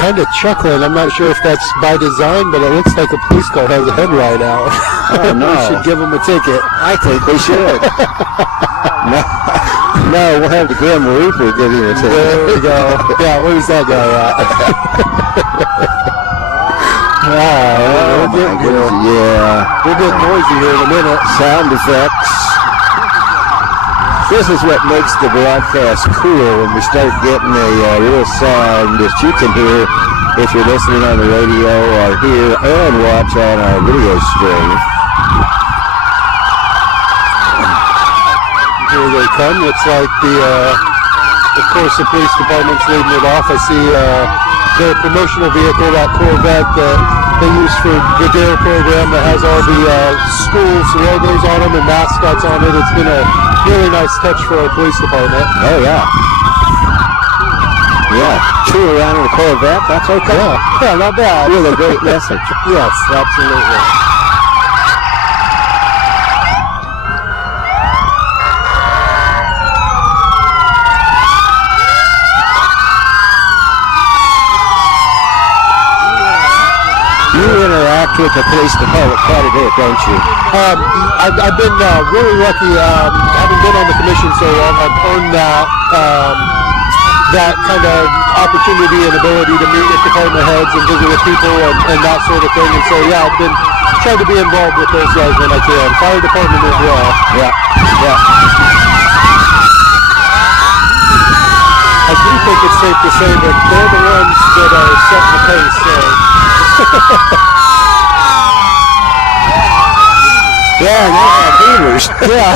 Kind of chuckling. I'm not sure if that's by design, but it looks like a police car has a headlight out. Oh, no. We should give them a ticket. I think we should. No, we'll have the Grim Reaper give you a ticket. There we go. Yeah, where's that guy at? We'll get noisy here in a minute. Sound effects. This is what makes the broadcast cool when we start getting a real sound that you can hear if you're listening on the radio or hear and watch on our video stream. Here they come. Looks like of course, the police department's leading it off. I see their promotional vehicle, that Corvette that they use for the DARE program that has all the schools logos on them and mascots on it. It's been a really nice touch for our police department. Oh, yeah. Yeah, tour around in a Corvette, that's okay. Yeah, not bad. Really great message. Yes, absolutely. You interact with the police department quite a bit, don't you? I've been really lucky. Having been on the commission so long, I've earned that kind of opportunity and ability to meet with department heads and visit with people and that sort of thing. And so, yeah, I've been trying to be involved with those guys when I can. Fire department as well. Yeah. I I do think it's safe to say that they're the ones that are setting the pace. So. Yeah, and they have beavers. Yeah.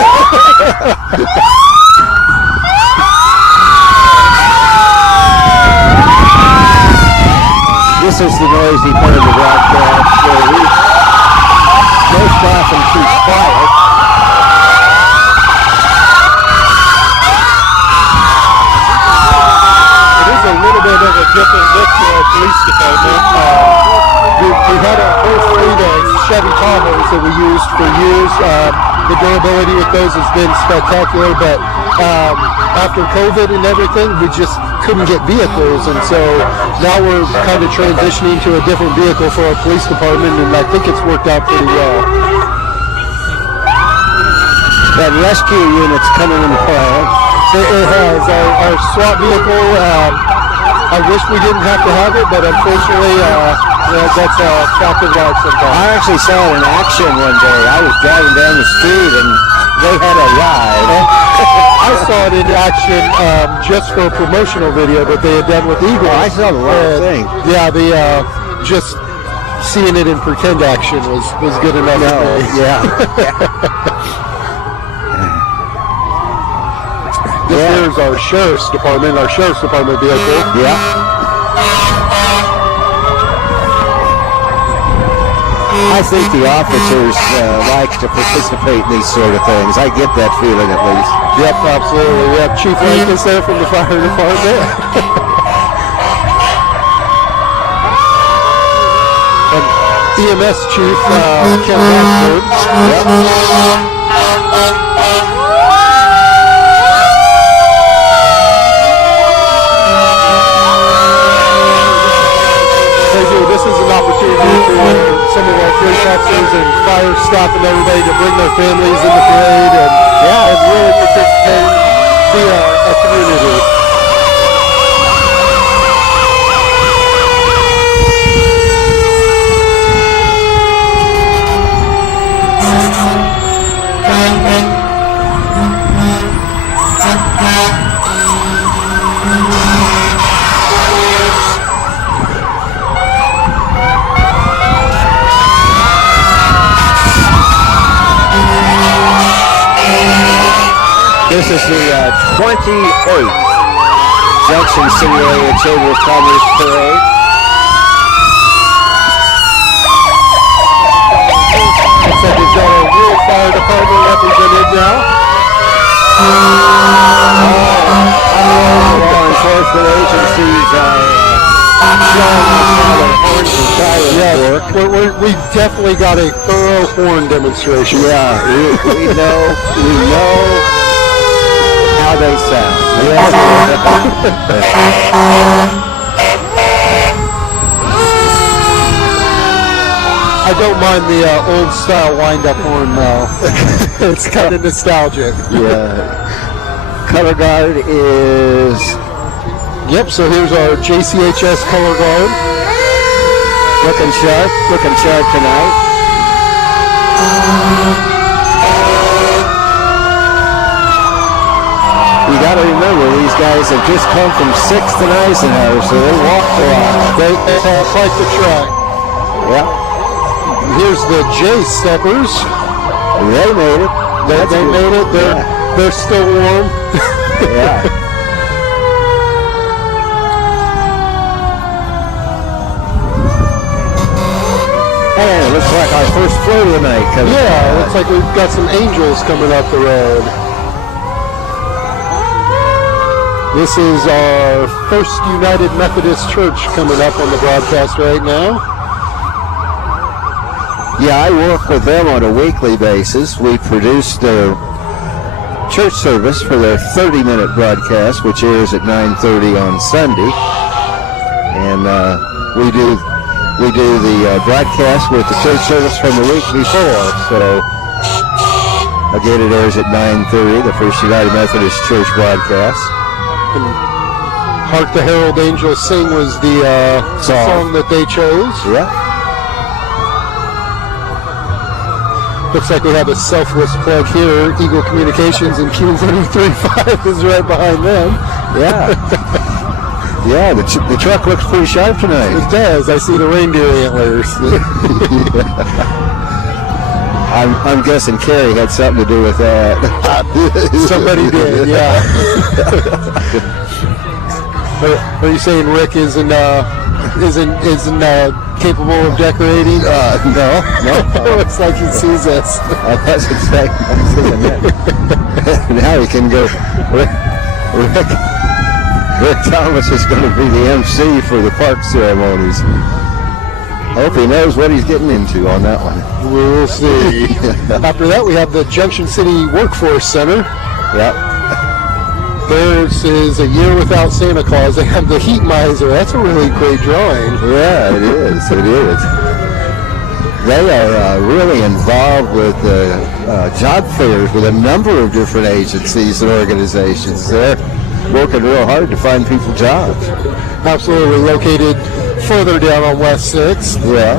This is the noisy part of the broadcast where we most often keep quiet. It is a little bit of a different look to our police department. We had a whole fleet of Chevy Tahoes that we used for years. The durability with those has been spectacular, but after COVID and everything, we just couldn't get vehicles, and so now we're kind of transitioning to a different vehicle for our police department, and I think it's worked out pretty well. That rescue unit's coming into play. It has. Our SWAT vehicle, I wish we didn't have to have it, but unfortunately, that's a fact of life sometimes. I actually saw it in action one day. I was driving down the street and they had a ride. I saw it in action just for a promotional video that they had done with Eagle. I saw the whole thing. Yeah, just seeing it in pretend action was good enough for me. Yeah. This is our sheriff's department vehicle. Yeah. I think the officers like to participate in these sort of things. I get that feeling at least. Yep, absolutely. We have Chief Lincoln there from the fire department. And EMS Chief Ken Blackford. Yep. This is an opportunity for some of our police officers and fire staff and everybody to bring their families in the parade and really participate, be a community. This is the 28th Junction City Area Chamber of Commerce Parade. Looks like we've got our rural fire department represented now. Law enforcement agencies showing us how their horns and sirens work. We definitely got a thorough horn demonstration. Yeah, we know how they sound. I don't mind the old style wind-up horn now. It's kind of nostalgic. Yeah. Color guard is... Yep, so here's our JCHS color guard. Looking sharp tonight. You got to remember, these guys have just come from 6th and Eisenhower, so they walked a lot. They have quite the track. Yeah. Here's the J Steppers. They made it. They made it. They're still warm. Yeah. Hey, it looks like our first flow tonight. Yeah, it looks like we've got some angels coming up the road. This is our First United Methodist Church coming up on the broadcast right now. Yeah, I work with them on a weekly basis. We produce their church service for their 30-minute broadcast, which airs at 9:30 on Sunday. And we do the broadcast with the church service from the week before. So again, it airs at 9:30, the First United Methodist Church broadcast. And Hark the Herald Angels Sing was the song that they chose. Yeah. Looks like we have a selfless plug here. Eagle Communications and Q135 is right behind them. Yeah. Yeah, the truck looks pretty sharp tonight. It does. I see the reindeer antlers. I'm guessing Carrie had something to do with that. Somebody did, yeah. Are you saying Rick isn't capable of decorating? No. Looks like he sees us. That's exactly what I'm saying. Now he can go. Rick Thomas is going to be the MC for the park ceremonies. I hope he knows what he's getting into on that one. We'll see. After that, we have the Junction City Workforce Center. Yep. Theirs is A Year Without Santa Claus. They have the Heat Miser. That's a really great drawing. Yeah, it is. It is. They are really involved with job fairs with a number of different agencies and organizations. They're working real hard to find people jobs. Absolutely. Located further down on West 6th. Yeah.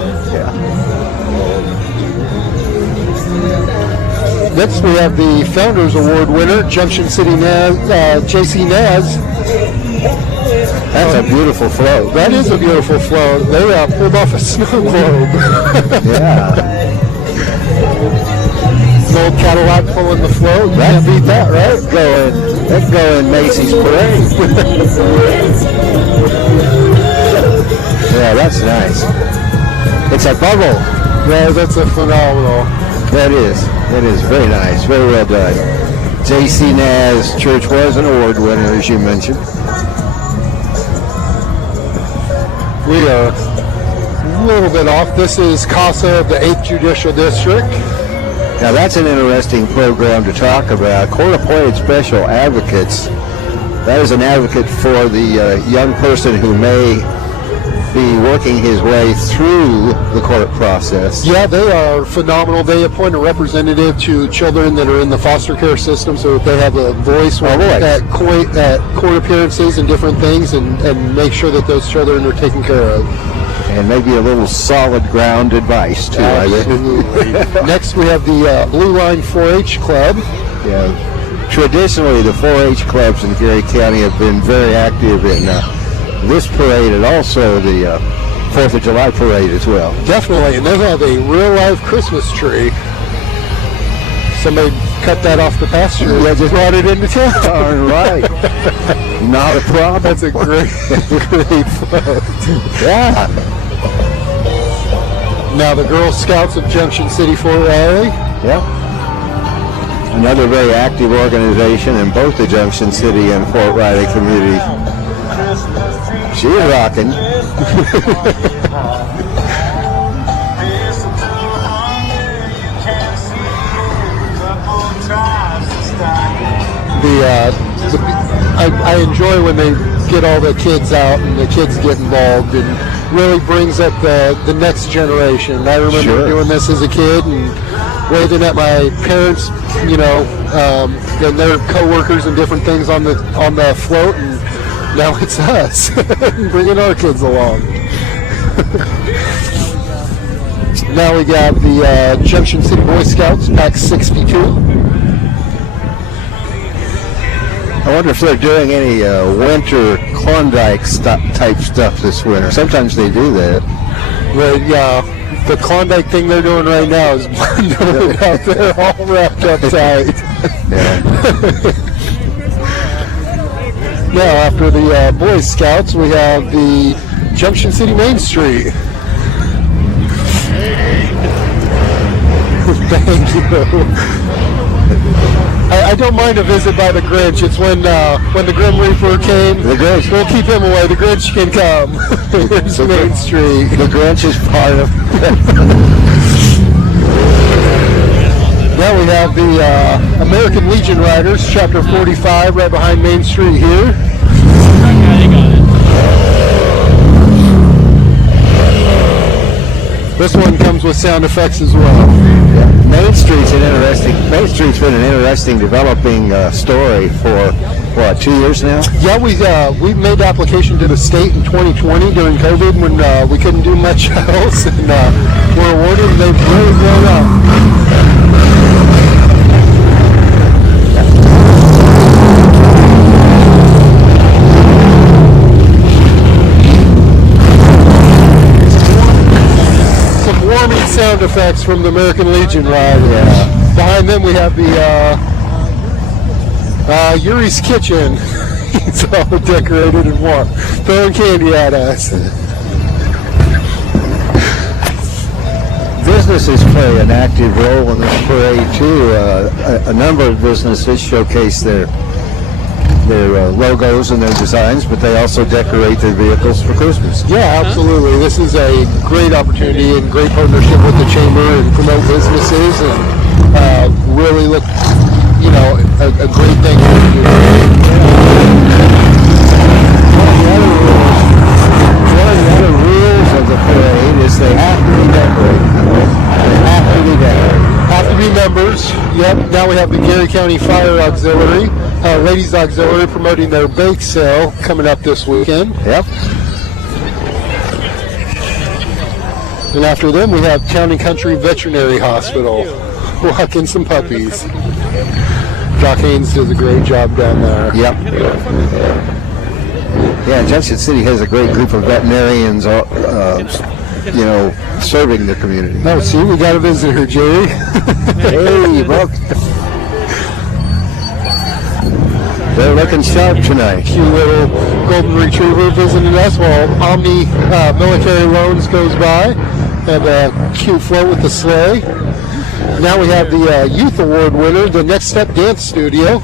Next, we have the Founders Award winner, Junction City J.C. Naz. That's a beautiful float. That is a beautiful float. They pulled off a snow globe. Yeah. An old Cadillac pulling the float. You can't beat that, right? Let's go in Macy's Parade. Yeah, that's nice. It's a bubble. Yeah, that's a phenomenal. That is very nice. Very well done. J.C. Naz Church was an award winner, as you mentioned. We are a little bit off. This is CASA of the 8th Judicial District. Now that's an interesting program to talk about. Court-appointed special advocates. That is an advocate for the young person who may be working his way through the court process. Yeah, they are phenomenal. They appoint a representative to children that are in the foster care system so that they have a voice at court appearances and different things and make sure that those children are taken care of. And maybe a little solid ground advice, too. Absolutely. Next, we have the Blue Line 4-H Club. Yeah. Traditionally, the 4-H clubs in Gary County have been very active in this parade and also the 4th of July parade as well. Definitely, and they have a real-life Christmas tree. Somebody cut that off the pasture. Yeah, just brought it into town. All right. Not a problem. That's a great float. Yeah. Now the Girl Scouts of Junction City, Fort Riley. Yeah. Another very active organization in both the Junction City and Fort Riley communities. She is rocking. I enjoy when they get all the kids out and the kids get involved and really brings up the next generation. I remember doing this as a kid and waving at my parents, and their coworkers and different things on the float, and now it's us bringing our kids along. Now we got the Junction City Boy Scouts, Pack 62. I wonder if they're doing any winter Klondike type stuff this winter. Sometimes they do that. Well, yeah, the Klondike thing they're doing right now is out there all wrapped up tight. Yeah. Now, after the Boy Scouts, we have the Junction City Main Street. Thank you. I don't mind a visit by the Grinch. It's when the Grim Reaper came. The Grinch. We'll keep him away. The Grinch can come. Here's Main Street. The Grinch is part of. Now we have the American Legion Riders, Chapter 45, right behind Main Street here. This one comes with sound effects as well. Yeah. Main Street's been an interesting developing story for, 2 years now? Yeah, we made the application to the state in 2020 during COVID when we couldn't do much else, and we're awarded, and they've really grown up. sound effects from the American Legion ride. Yeah. Behind them we have the Yuri's Kitchen. It's all decorated and warm, throwing candy at us. Businesses play an active role in this parade too. A number of businesses showcase their logos and their designs, but they also decorate their vehicles for Christmas. Yeah, absolutely. This is a great opportunity and great partnership with the chamber and promote businesses and really look, a great thing to do. One of the other rules of the parade is they have to be decorated. Have to be members. Yep. Now we have the Gary County Fire Auxiliary, Ladies Auxiliary, promoting their bake sale coming up this weekend. Yep. And after them, we have Town and Country Veterinary Hospital, walking some puppies. Doc Haynes does a great job down there. Yep. Yeah, Junction City has a great group of veterinarians, serving the community. Oh, see, we got a visitor, Jerry. Hey, look. They're looking sharp tonight. Cute little golden retriever visiting us while Omni Military Loans goes by. Have a cute float with the sleigh. Now we have the Youth Award winner, the Next Step Dance Studio.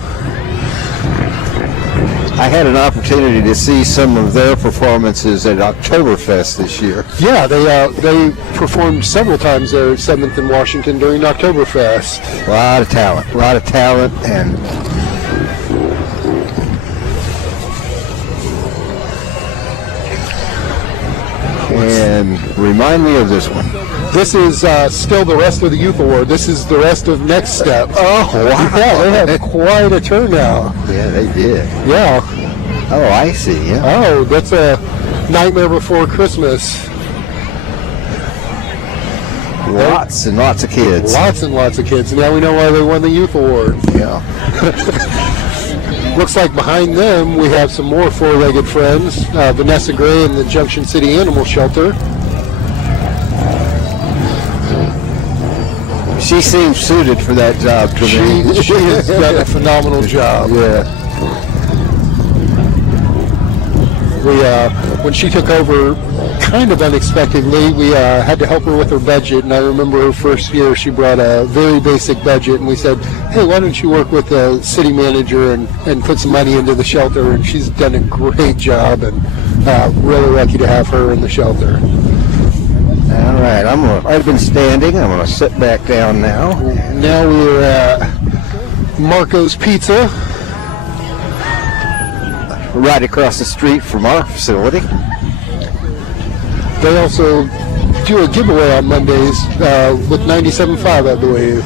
I had an opportunity to see some of their performances at Oktoberfest this year. Yeah, they performed several times there at 7th and Washington during Oktoberfest. A lot of talent, and remind me of this one. This is still the rest of the Youth Award. This is the rest of Next Step. Oh, wow. Yeah, they had quite a turnout. Yeah, they did. Yeah. Oh, I see. Yeah. Oh, that's a Nightmare Before Christmas. Lots and lots of kids. Lots and lots of kids. Now we know why they won the Youth Award. Yeah. Looks like behind them we have some more four-legged friends. Vanessa Gray and the Junction City Animal Shelter. She seems suited for that job to me. She has done a phenomenal job. Yeah. When she took over kind of unexpectedly, we had to help her with her budget, and I remember her first year she brought a very basic budget, and we said, hey, why don't you work with the city manager and put some money into the shelter, and she's done a great job, and really lucky to have her in the shelter. All right, I've been standing. I'm going to sit back down now. Now we're at Marco's Pizza. Right across the street from our facility. They also do a giveaway on Mondays with 97.5, I believe.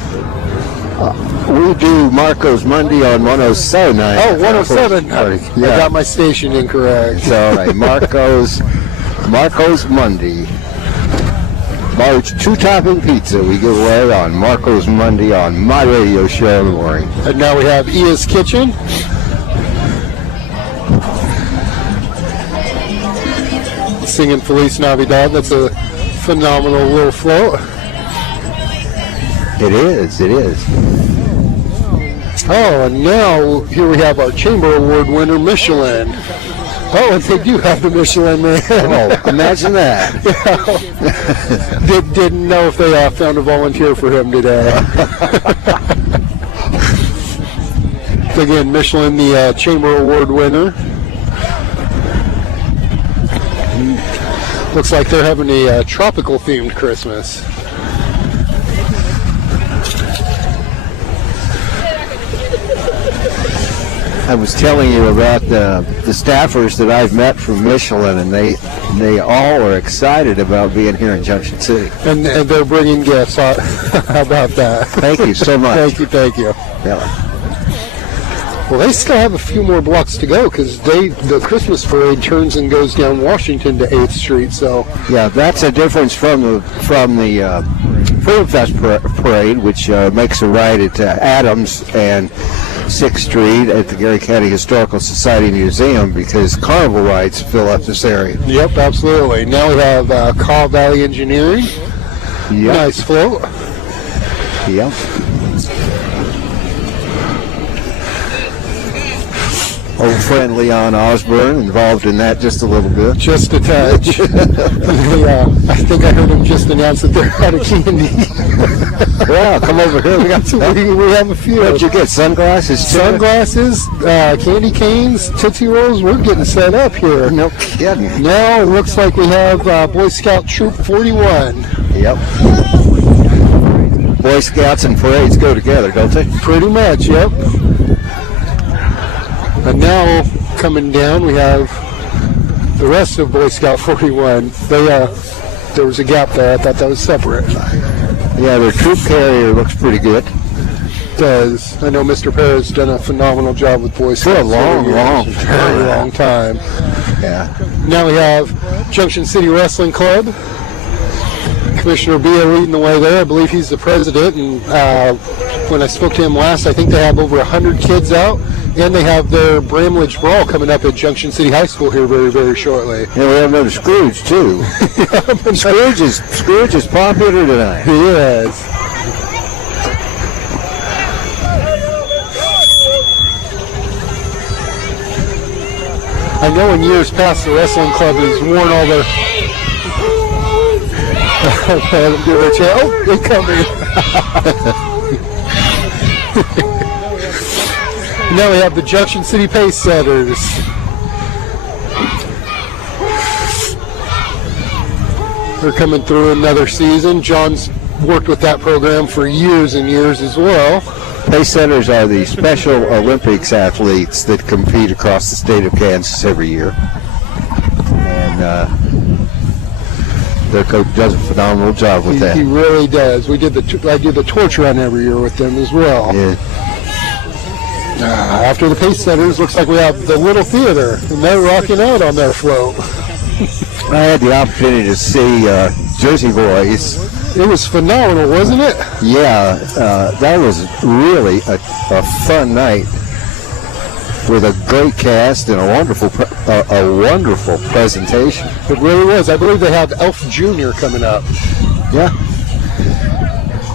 We do Marco's Monday on 107. Oh, 107. Yeah. I got my station incorrect. It's all right. Marco's Monday. Large two-topping pizza we give away on Marco's Monday on my radio show in the morning. And now we have Ia's Kitchen. Singing Feliz Navidad. That's a phenomenal little float. It is. Oh, and now here we have our Chamber Award winner, Michelin. Oh, and they do have the Michelin Man. Oh, imagine that. Didn't know if they found a volunteer for him today. Again, Michelin, the Chamber Award winner. Looks like they're having a tropical themed Christmas. I was telling you about the staffers that I've met from Michelin, and they all are excited about being here in Junction City. And they're bringing gifts. How about that? Thank you so much. Thank you. Yeah. Well, they still have a few more blocks to go because the Christmas parade turns and goes down Washington to 8th Street. So yeah, that's a difference from the Freedom Fest parade, which makes a right at Adams and 6th Street at the Gary County Historical Society Museum, because carnival rides fill up this area. Yep, absolutely. Now we have Caw Valley Engineering. Yep. Nice float. Yep. Old friend Leon Osborne involved in that just a little bit. Just a touch. I think I heard him just announce that they're out of candy. Yeah, come over here. We got some. we have a few. What'd you get? Sunglasses? too? Sunglasses, candy canes, Tootsie Rolls. We're getting set up here. No kidding. Now it looks like we have Boy Scout Troop 41. Yep. Boy Scouts and parades go together, don't they? Pretty much, yep. And now coming down, we have the rest of Boy Scout 41. There was a gap there. I thought that was separate. Yeah, their troop carrier looks pretty good. Does. I know Mr. Perez has done a phenomenal job with Boy Scouts. For a very long time. Yeah. Now we have Junction City Wrestling Club. Commissioner Bia leading the way there. I believe he's the president. And when I spoke to him last, I think they have over 100 kids out. And they have their Bramlage Brawl coming up at Junction City High School here very, very shortly. And we have another Scrooge, too. Scrooge is popular tonight. He is. I know in years past the wrestling club has worn all their... Oh, they come in. Now we have the Junction City Pace Setters. They're coming through another season. John's worked with that program for years and years as well. Pace Setters are the Special Olympics athletes that compete across the state of Kansas every year. And their coach does a phenomenal job with that. He really does. I do the torch run every year with them as well. Yeah. After the Pace Setters, looks like we have the Little Theater, and they're rocking out on their float. I had the opportunity to see Jersey Boys. It was phenomenal, wasn't it? Yeah, that was really a fun night with a great cast and a wonderful presentation. It really was. I believe they have Elf Jr. coming up. Yeah.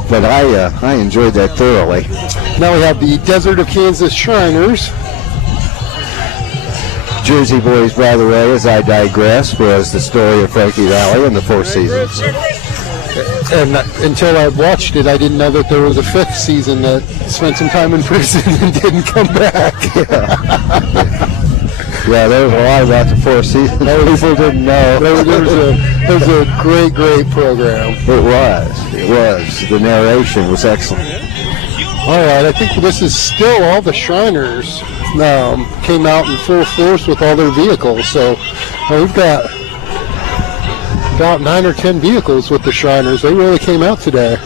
But I enjoyed that thoroughly. Now we have the Desert of Kansas Shriners. Jersey Boys, by the way, as I digress, was the story of Frankie Valley and the Four Seasons. And until I watched it, I didn't know that there was a fifth season that spent some time in prison and didn't come back. Yeah, there was a lot about the Four Seasons. People didn't know. There was a great program. It was. The narration was excellent. All right, I think this is still all the Shriners came out in full force with all their vehicles. So we've got about 9 or 10 vehicles with the Shriners. They really came out today.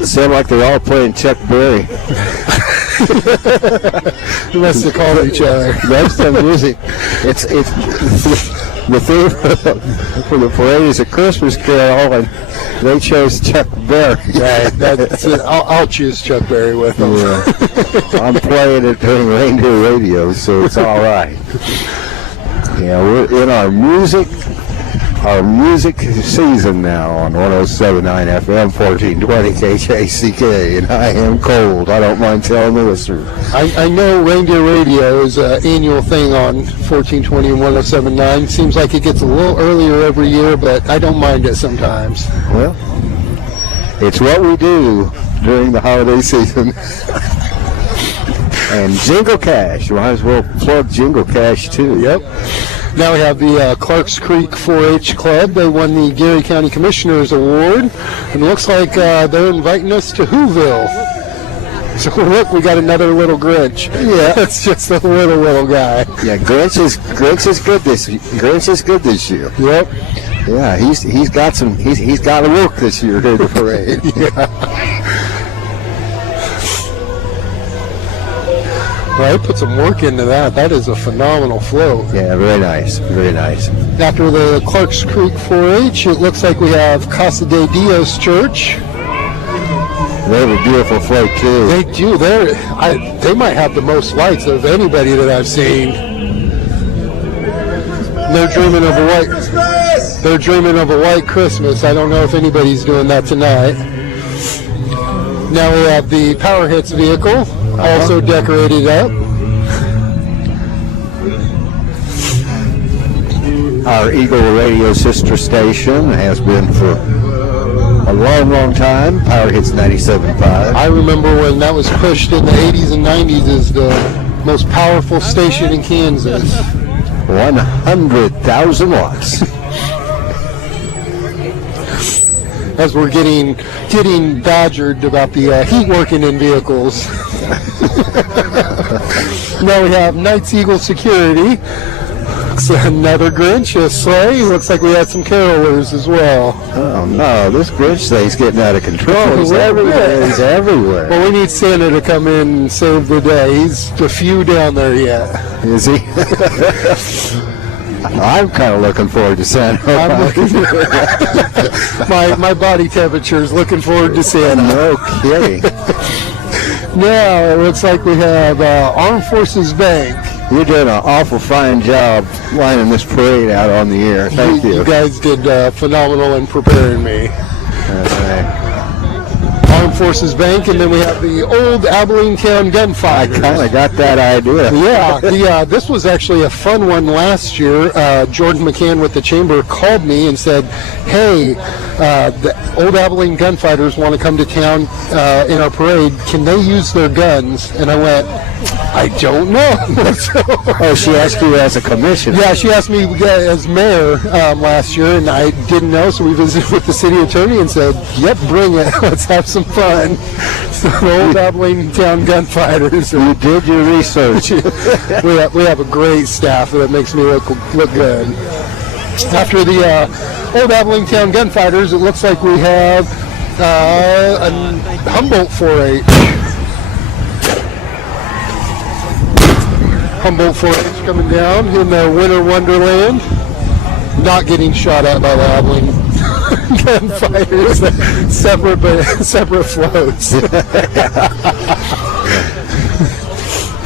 It sounded like they're all playing Chuck Berry. They must have called each other. That's the music. It's the theme for the parade is a Christmas Carol, and they chose Chuck Berry. Right, that's it. I'll choose Chuck Berry with them. Yeah. I'm playing it during reindeer radio, so it's all right. Yeah, we're in our music season now on 107.9 FM, 1420 KJCK, and I am cold. I don't mind telling the listeners. I know reindeer radio is an annual thing on 1420 and 107.9. Seems like it gets a little earlier every year, but I don't mind it sometimes. Well, it's what we do during the holiday season. And Jingle Cash, you might as well plug Jingle Cash too. Yep. Now we have the Clarks Creek 4-H Club. They won the Gary County Commissioners Award. And it looks like they're inviting us to Whoville. So look, we got another little Grinch. Yeah, it's just a little guy. Yeah, Grinch is good this year. Yep. Yeah, he's got to work this year during the parade. Yeah. Well, I put some work into that. That is a phenomenal float. Yeah, very nice. Very nice. After the Clarks Creek 4-H, it looks like we have Casa de Dios Church. They have a beautiful float, too. They do. They might have the most lights of anybody that I've seen. They're dreaming of a white. They're dreaming of a white Christmas. I don't know if anybody's doing that tonight. Now we have the Power Hits vehicle, also decorated up. Our Eagle Radio sister station has been for a long, long time. Power Hits 97.5. I remember when that was pushed in the 80s and 90s as the most powerful station in Kansas. 100,000 watts. As we're getting badgered about the heat working in vehicles. Now we have Knights Eagle Security. Another Grinch, a sleigh. Looks like we had some carolers as well. Oh no, this Grinch thing's getting out of control. He's everywhere. He's everywhere. Well, we need Santa to come in and save the day. He's a few down there yet. Is he? I'm kind of looking forward to Santa. My body temperature is looking forward to Santa. No kidding. Now it looks like we have Armed Forces Bank. You're doing an awful fine job lining this parade out on the air. Thank you. You guys did phenomenal in preparing me. Armed Forces Bank, and then we have the old Abilene Town Gunfighters. I kind of got that idea. Yeah, this was actually a fun one last year. Jordan McCann with the Chamber called me and said, hey, the old Abilene Gunfighters want to come to town in our parade. Can they use their guns? And I went, I don't know. Oh, she asked you as a commissioner. Yeah, she asked me as mayor last year, and I didn't know, so we visited with the city attorney and said, yep, bring it. Let's have some fun. So the old Abilene Town Gunfighters. You did your research. we have a great staff that makes me look good. After the old Abilene Town Gunfighters, it looks like we have a Humboldt 4-H. Humboldt 4-H coming down in the winter wonderland, not getting shot at by the Abilene Gunfighters. separate floats.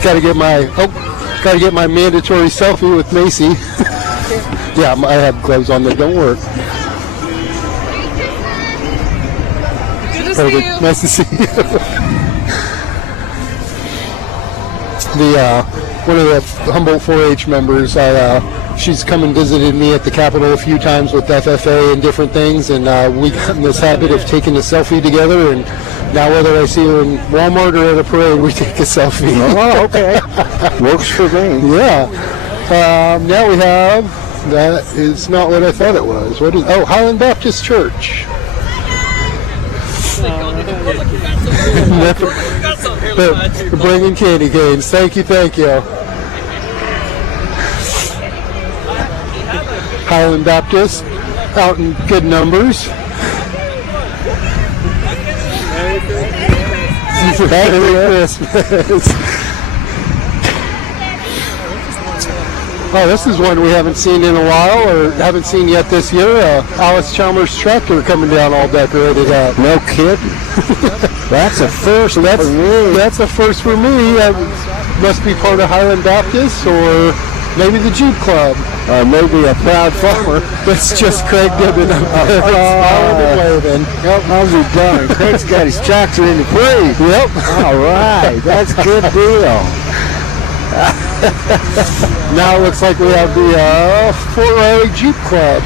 Gotta get my mandatory selfie with Macy. Yeah, I have gloves on that don't work. Good to see you. Nice to see you. One of the Humboldt 4-H members, she's come and visited me at the Capitol a few times with FFA and different things, and we got in this habit of taking a selfie together, and now whether I see her in Walmart or at a parade, we take a selfie. Oh, okay. Works for me. Yeah. Now we have, that is not what I thought it was. What is, Highland Baptist Church. We're bringing candy canes. Thank you. Highland Baptist, out in good numbers. Merry Christmas. Oh, this is one we haven't seen in a while, or haven't seen yet this year. Alice Chalmers tractor coming down all decorated up. No kidding. That's a first for me. That's a first for me. Must be part of Highland Baptist, or maybe the Jeep Club. Maybe a proud farmer. That's just Craig Gibbon up there. Smiling and waving. Yep, how's he done? Craig's got his tractor in the parade. Yep. All right, that's a good deal. Now it looks like we have the Fort Riley Jeep Club.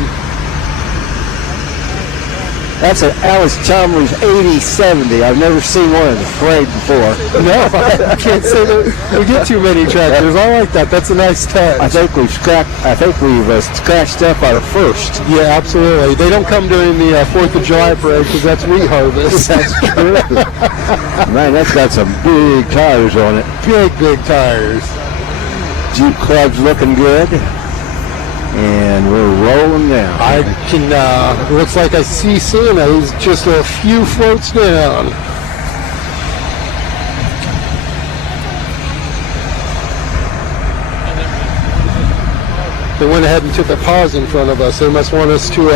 That's an Alice Chalmers 8070. I've never seen one in the parade before. No, I can't say that we get too many tractors. I like that. That's a nice touch. I think we've scratched up our first. Yeah, absolutely. They don't come during the 4th of July parade because that's wheat harvest. That's true. Man, that's got some big tires on it. Big tires. Jeep Club's looking good. And we're rolling down. I can, looks like I see Santa. He's just a few floats down. They went ahead and took a pause in front of us. They must want us to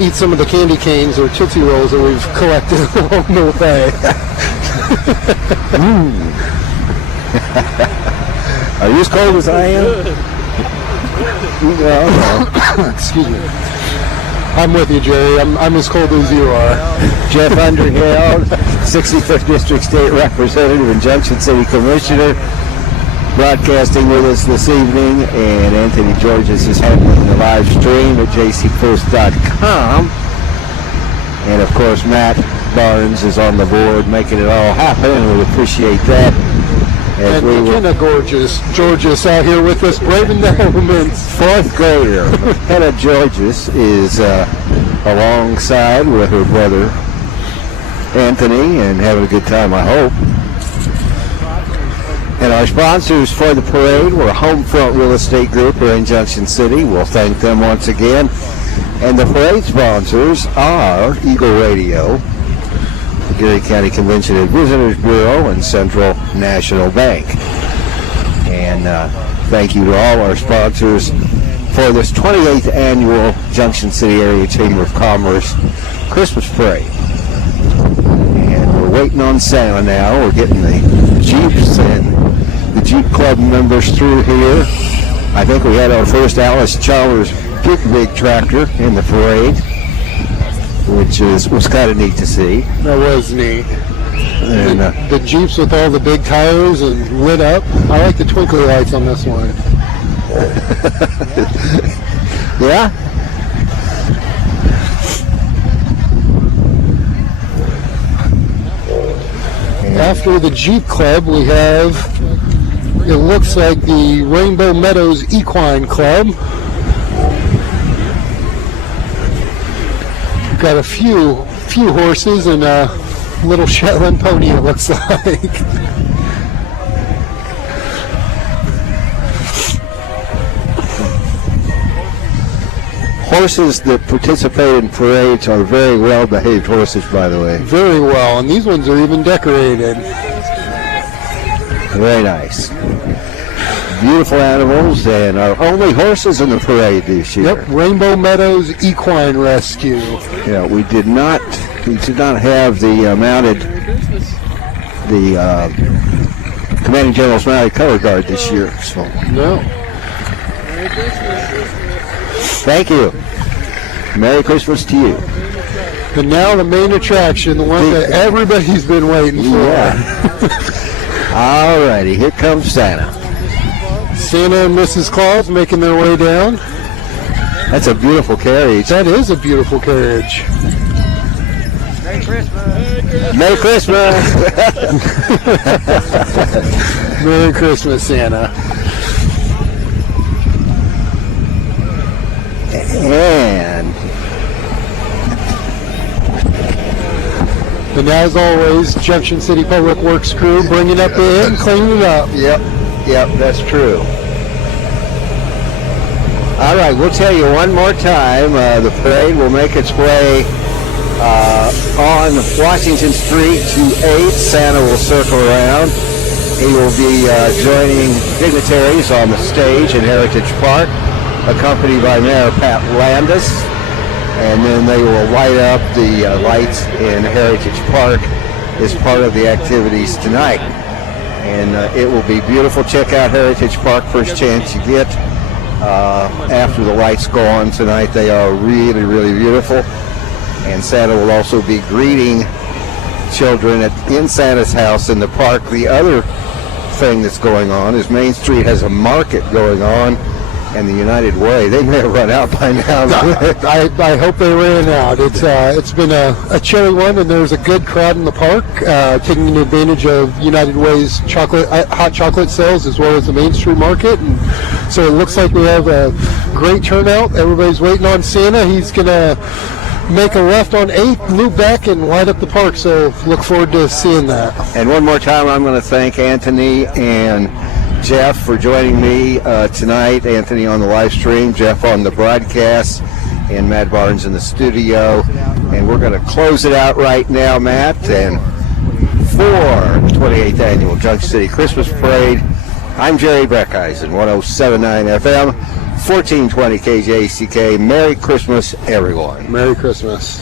eat some of the candy canes or Tootsie Rolls that we've collected along the way. Are you as cold as I am? Excuse me. I'm with you, Jerry. I'm as cold as you are. Jeff Underhill, 65th District State Representative and Junction City Commissioner, broadcasting with us this evening, and Anthony Georges is handling the live stream at jcpost.com. And of course, Matt Barnes is on the board making it all happen, and we appreciate that. And McKenna Georges out here with us, braving the elements. Fourth grader McKenna Georges is alongside with her brother Anthony and having a good time, I hope. And our sponsors for the parade were Homefront Real Estate Group here in Junction City. We'll thank them once again. And the parade sponsors are Eagle Radio, Geary County Convention and Visitors Bureau, and Central National Bank. And thank you to all our sponsors for this 28th annual Junction City Area Chamber of Commerce Christmas Parade. And we're waiting on Santa now. We're getting the Jeeps and the Jeep Club members through here. I think we had our first Alice Chalmers big tractor in the parade, which was kind of neat to see. That was neat. And the Jeeps with all the big tires and lit up. I like the twinkly lights on this one. Yeah? After the Jeep Club, we have, it looks like the Rainbow Meadows Equine Club. We've got a few horses and a little Shetland pony, it looks like. Horses that participate in parades are very well behaved horses, by the way. Very well, and these ones are even decorated. Very nice. Beautiful animals, and our only horses in the parade this year. Yep, Rainbow Meadows Equine Rescue. Yeah, we did not have the Commanding General's mounted color guard this year. So no. Thank you. Merry Christmas to you. And now the main attraction, the one that everybody's been waiting for. Yeah. All righty, here comes Santa. Santa and Mrs. Claus making their way down. That's a beautiful carriage. That is a beautiful carriage. Merry Christmas. Merry Christmas. Merry Christmas, Santa. And as always, Junction City Public Works crew bringing up the end, cleaning it up. Yep, that's true. All right, we'll tell you one more time. The parade will make its way on Washington Street to 8th. Santa will circle around. He will be joining dignitaries on the stage in Heritage Park, accompanied by Mayor Pat Landis. And then they will light up the lights in Heritage Park as part of the activities tonight. And it will be beautiful. Check out Heritage Park first chance you get. After the lights go on tonight, they are really, really beautiful. And Santa will also be greeting children in Santa's house in the park. The other thing that's going on is Main Street has a market going on. And the United Way, they may have run out by now. I hope they ran out. It's been a chilly one, and there's a good crowd in the park, taking advantage of United Way's hot chocolate sales as well as the Main Street Market. And so it looks like we have a great turnout. Everybody's waiting on Santa. He's gonna make a left on 8th, loop back, and light up the park. So look forward to seeing that. And one more time, I'm going to thank Anthony and Jeff for joining me tonight. Anthony on the live stream, Jeff on the broadcast, and Matt Barnes in the studio. And we're going to close it out right now, Matt. And for the 28th Annual Junction City Christmas Parade, I'm Jerry Breckeisen, 107.9 FM, 1420 KJCK. Merry Christmas, everyone. Merry Christmas.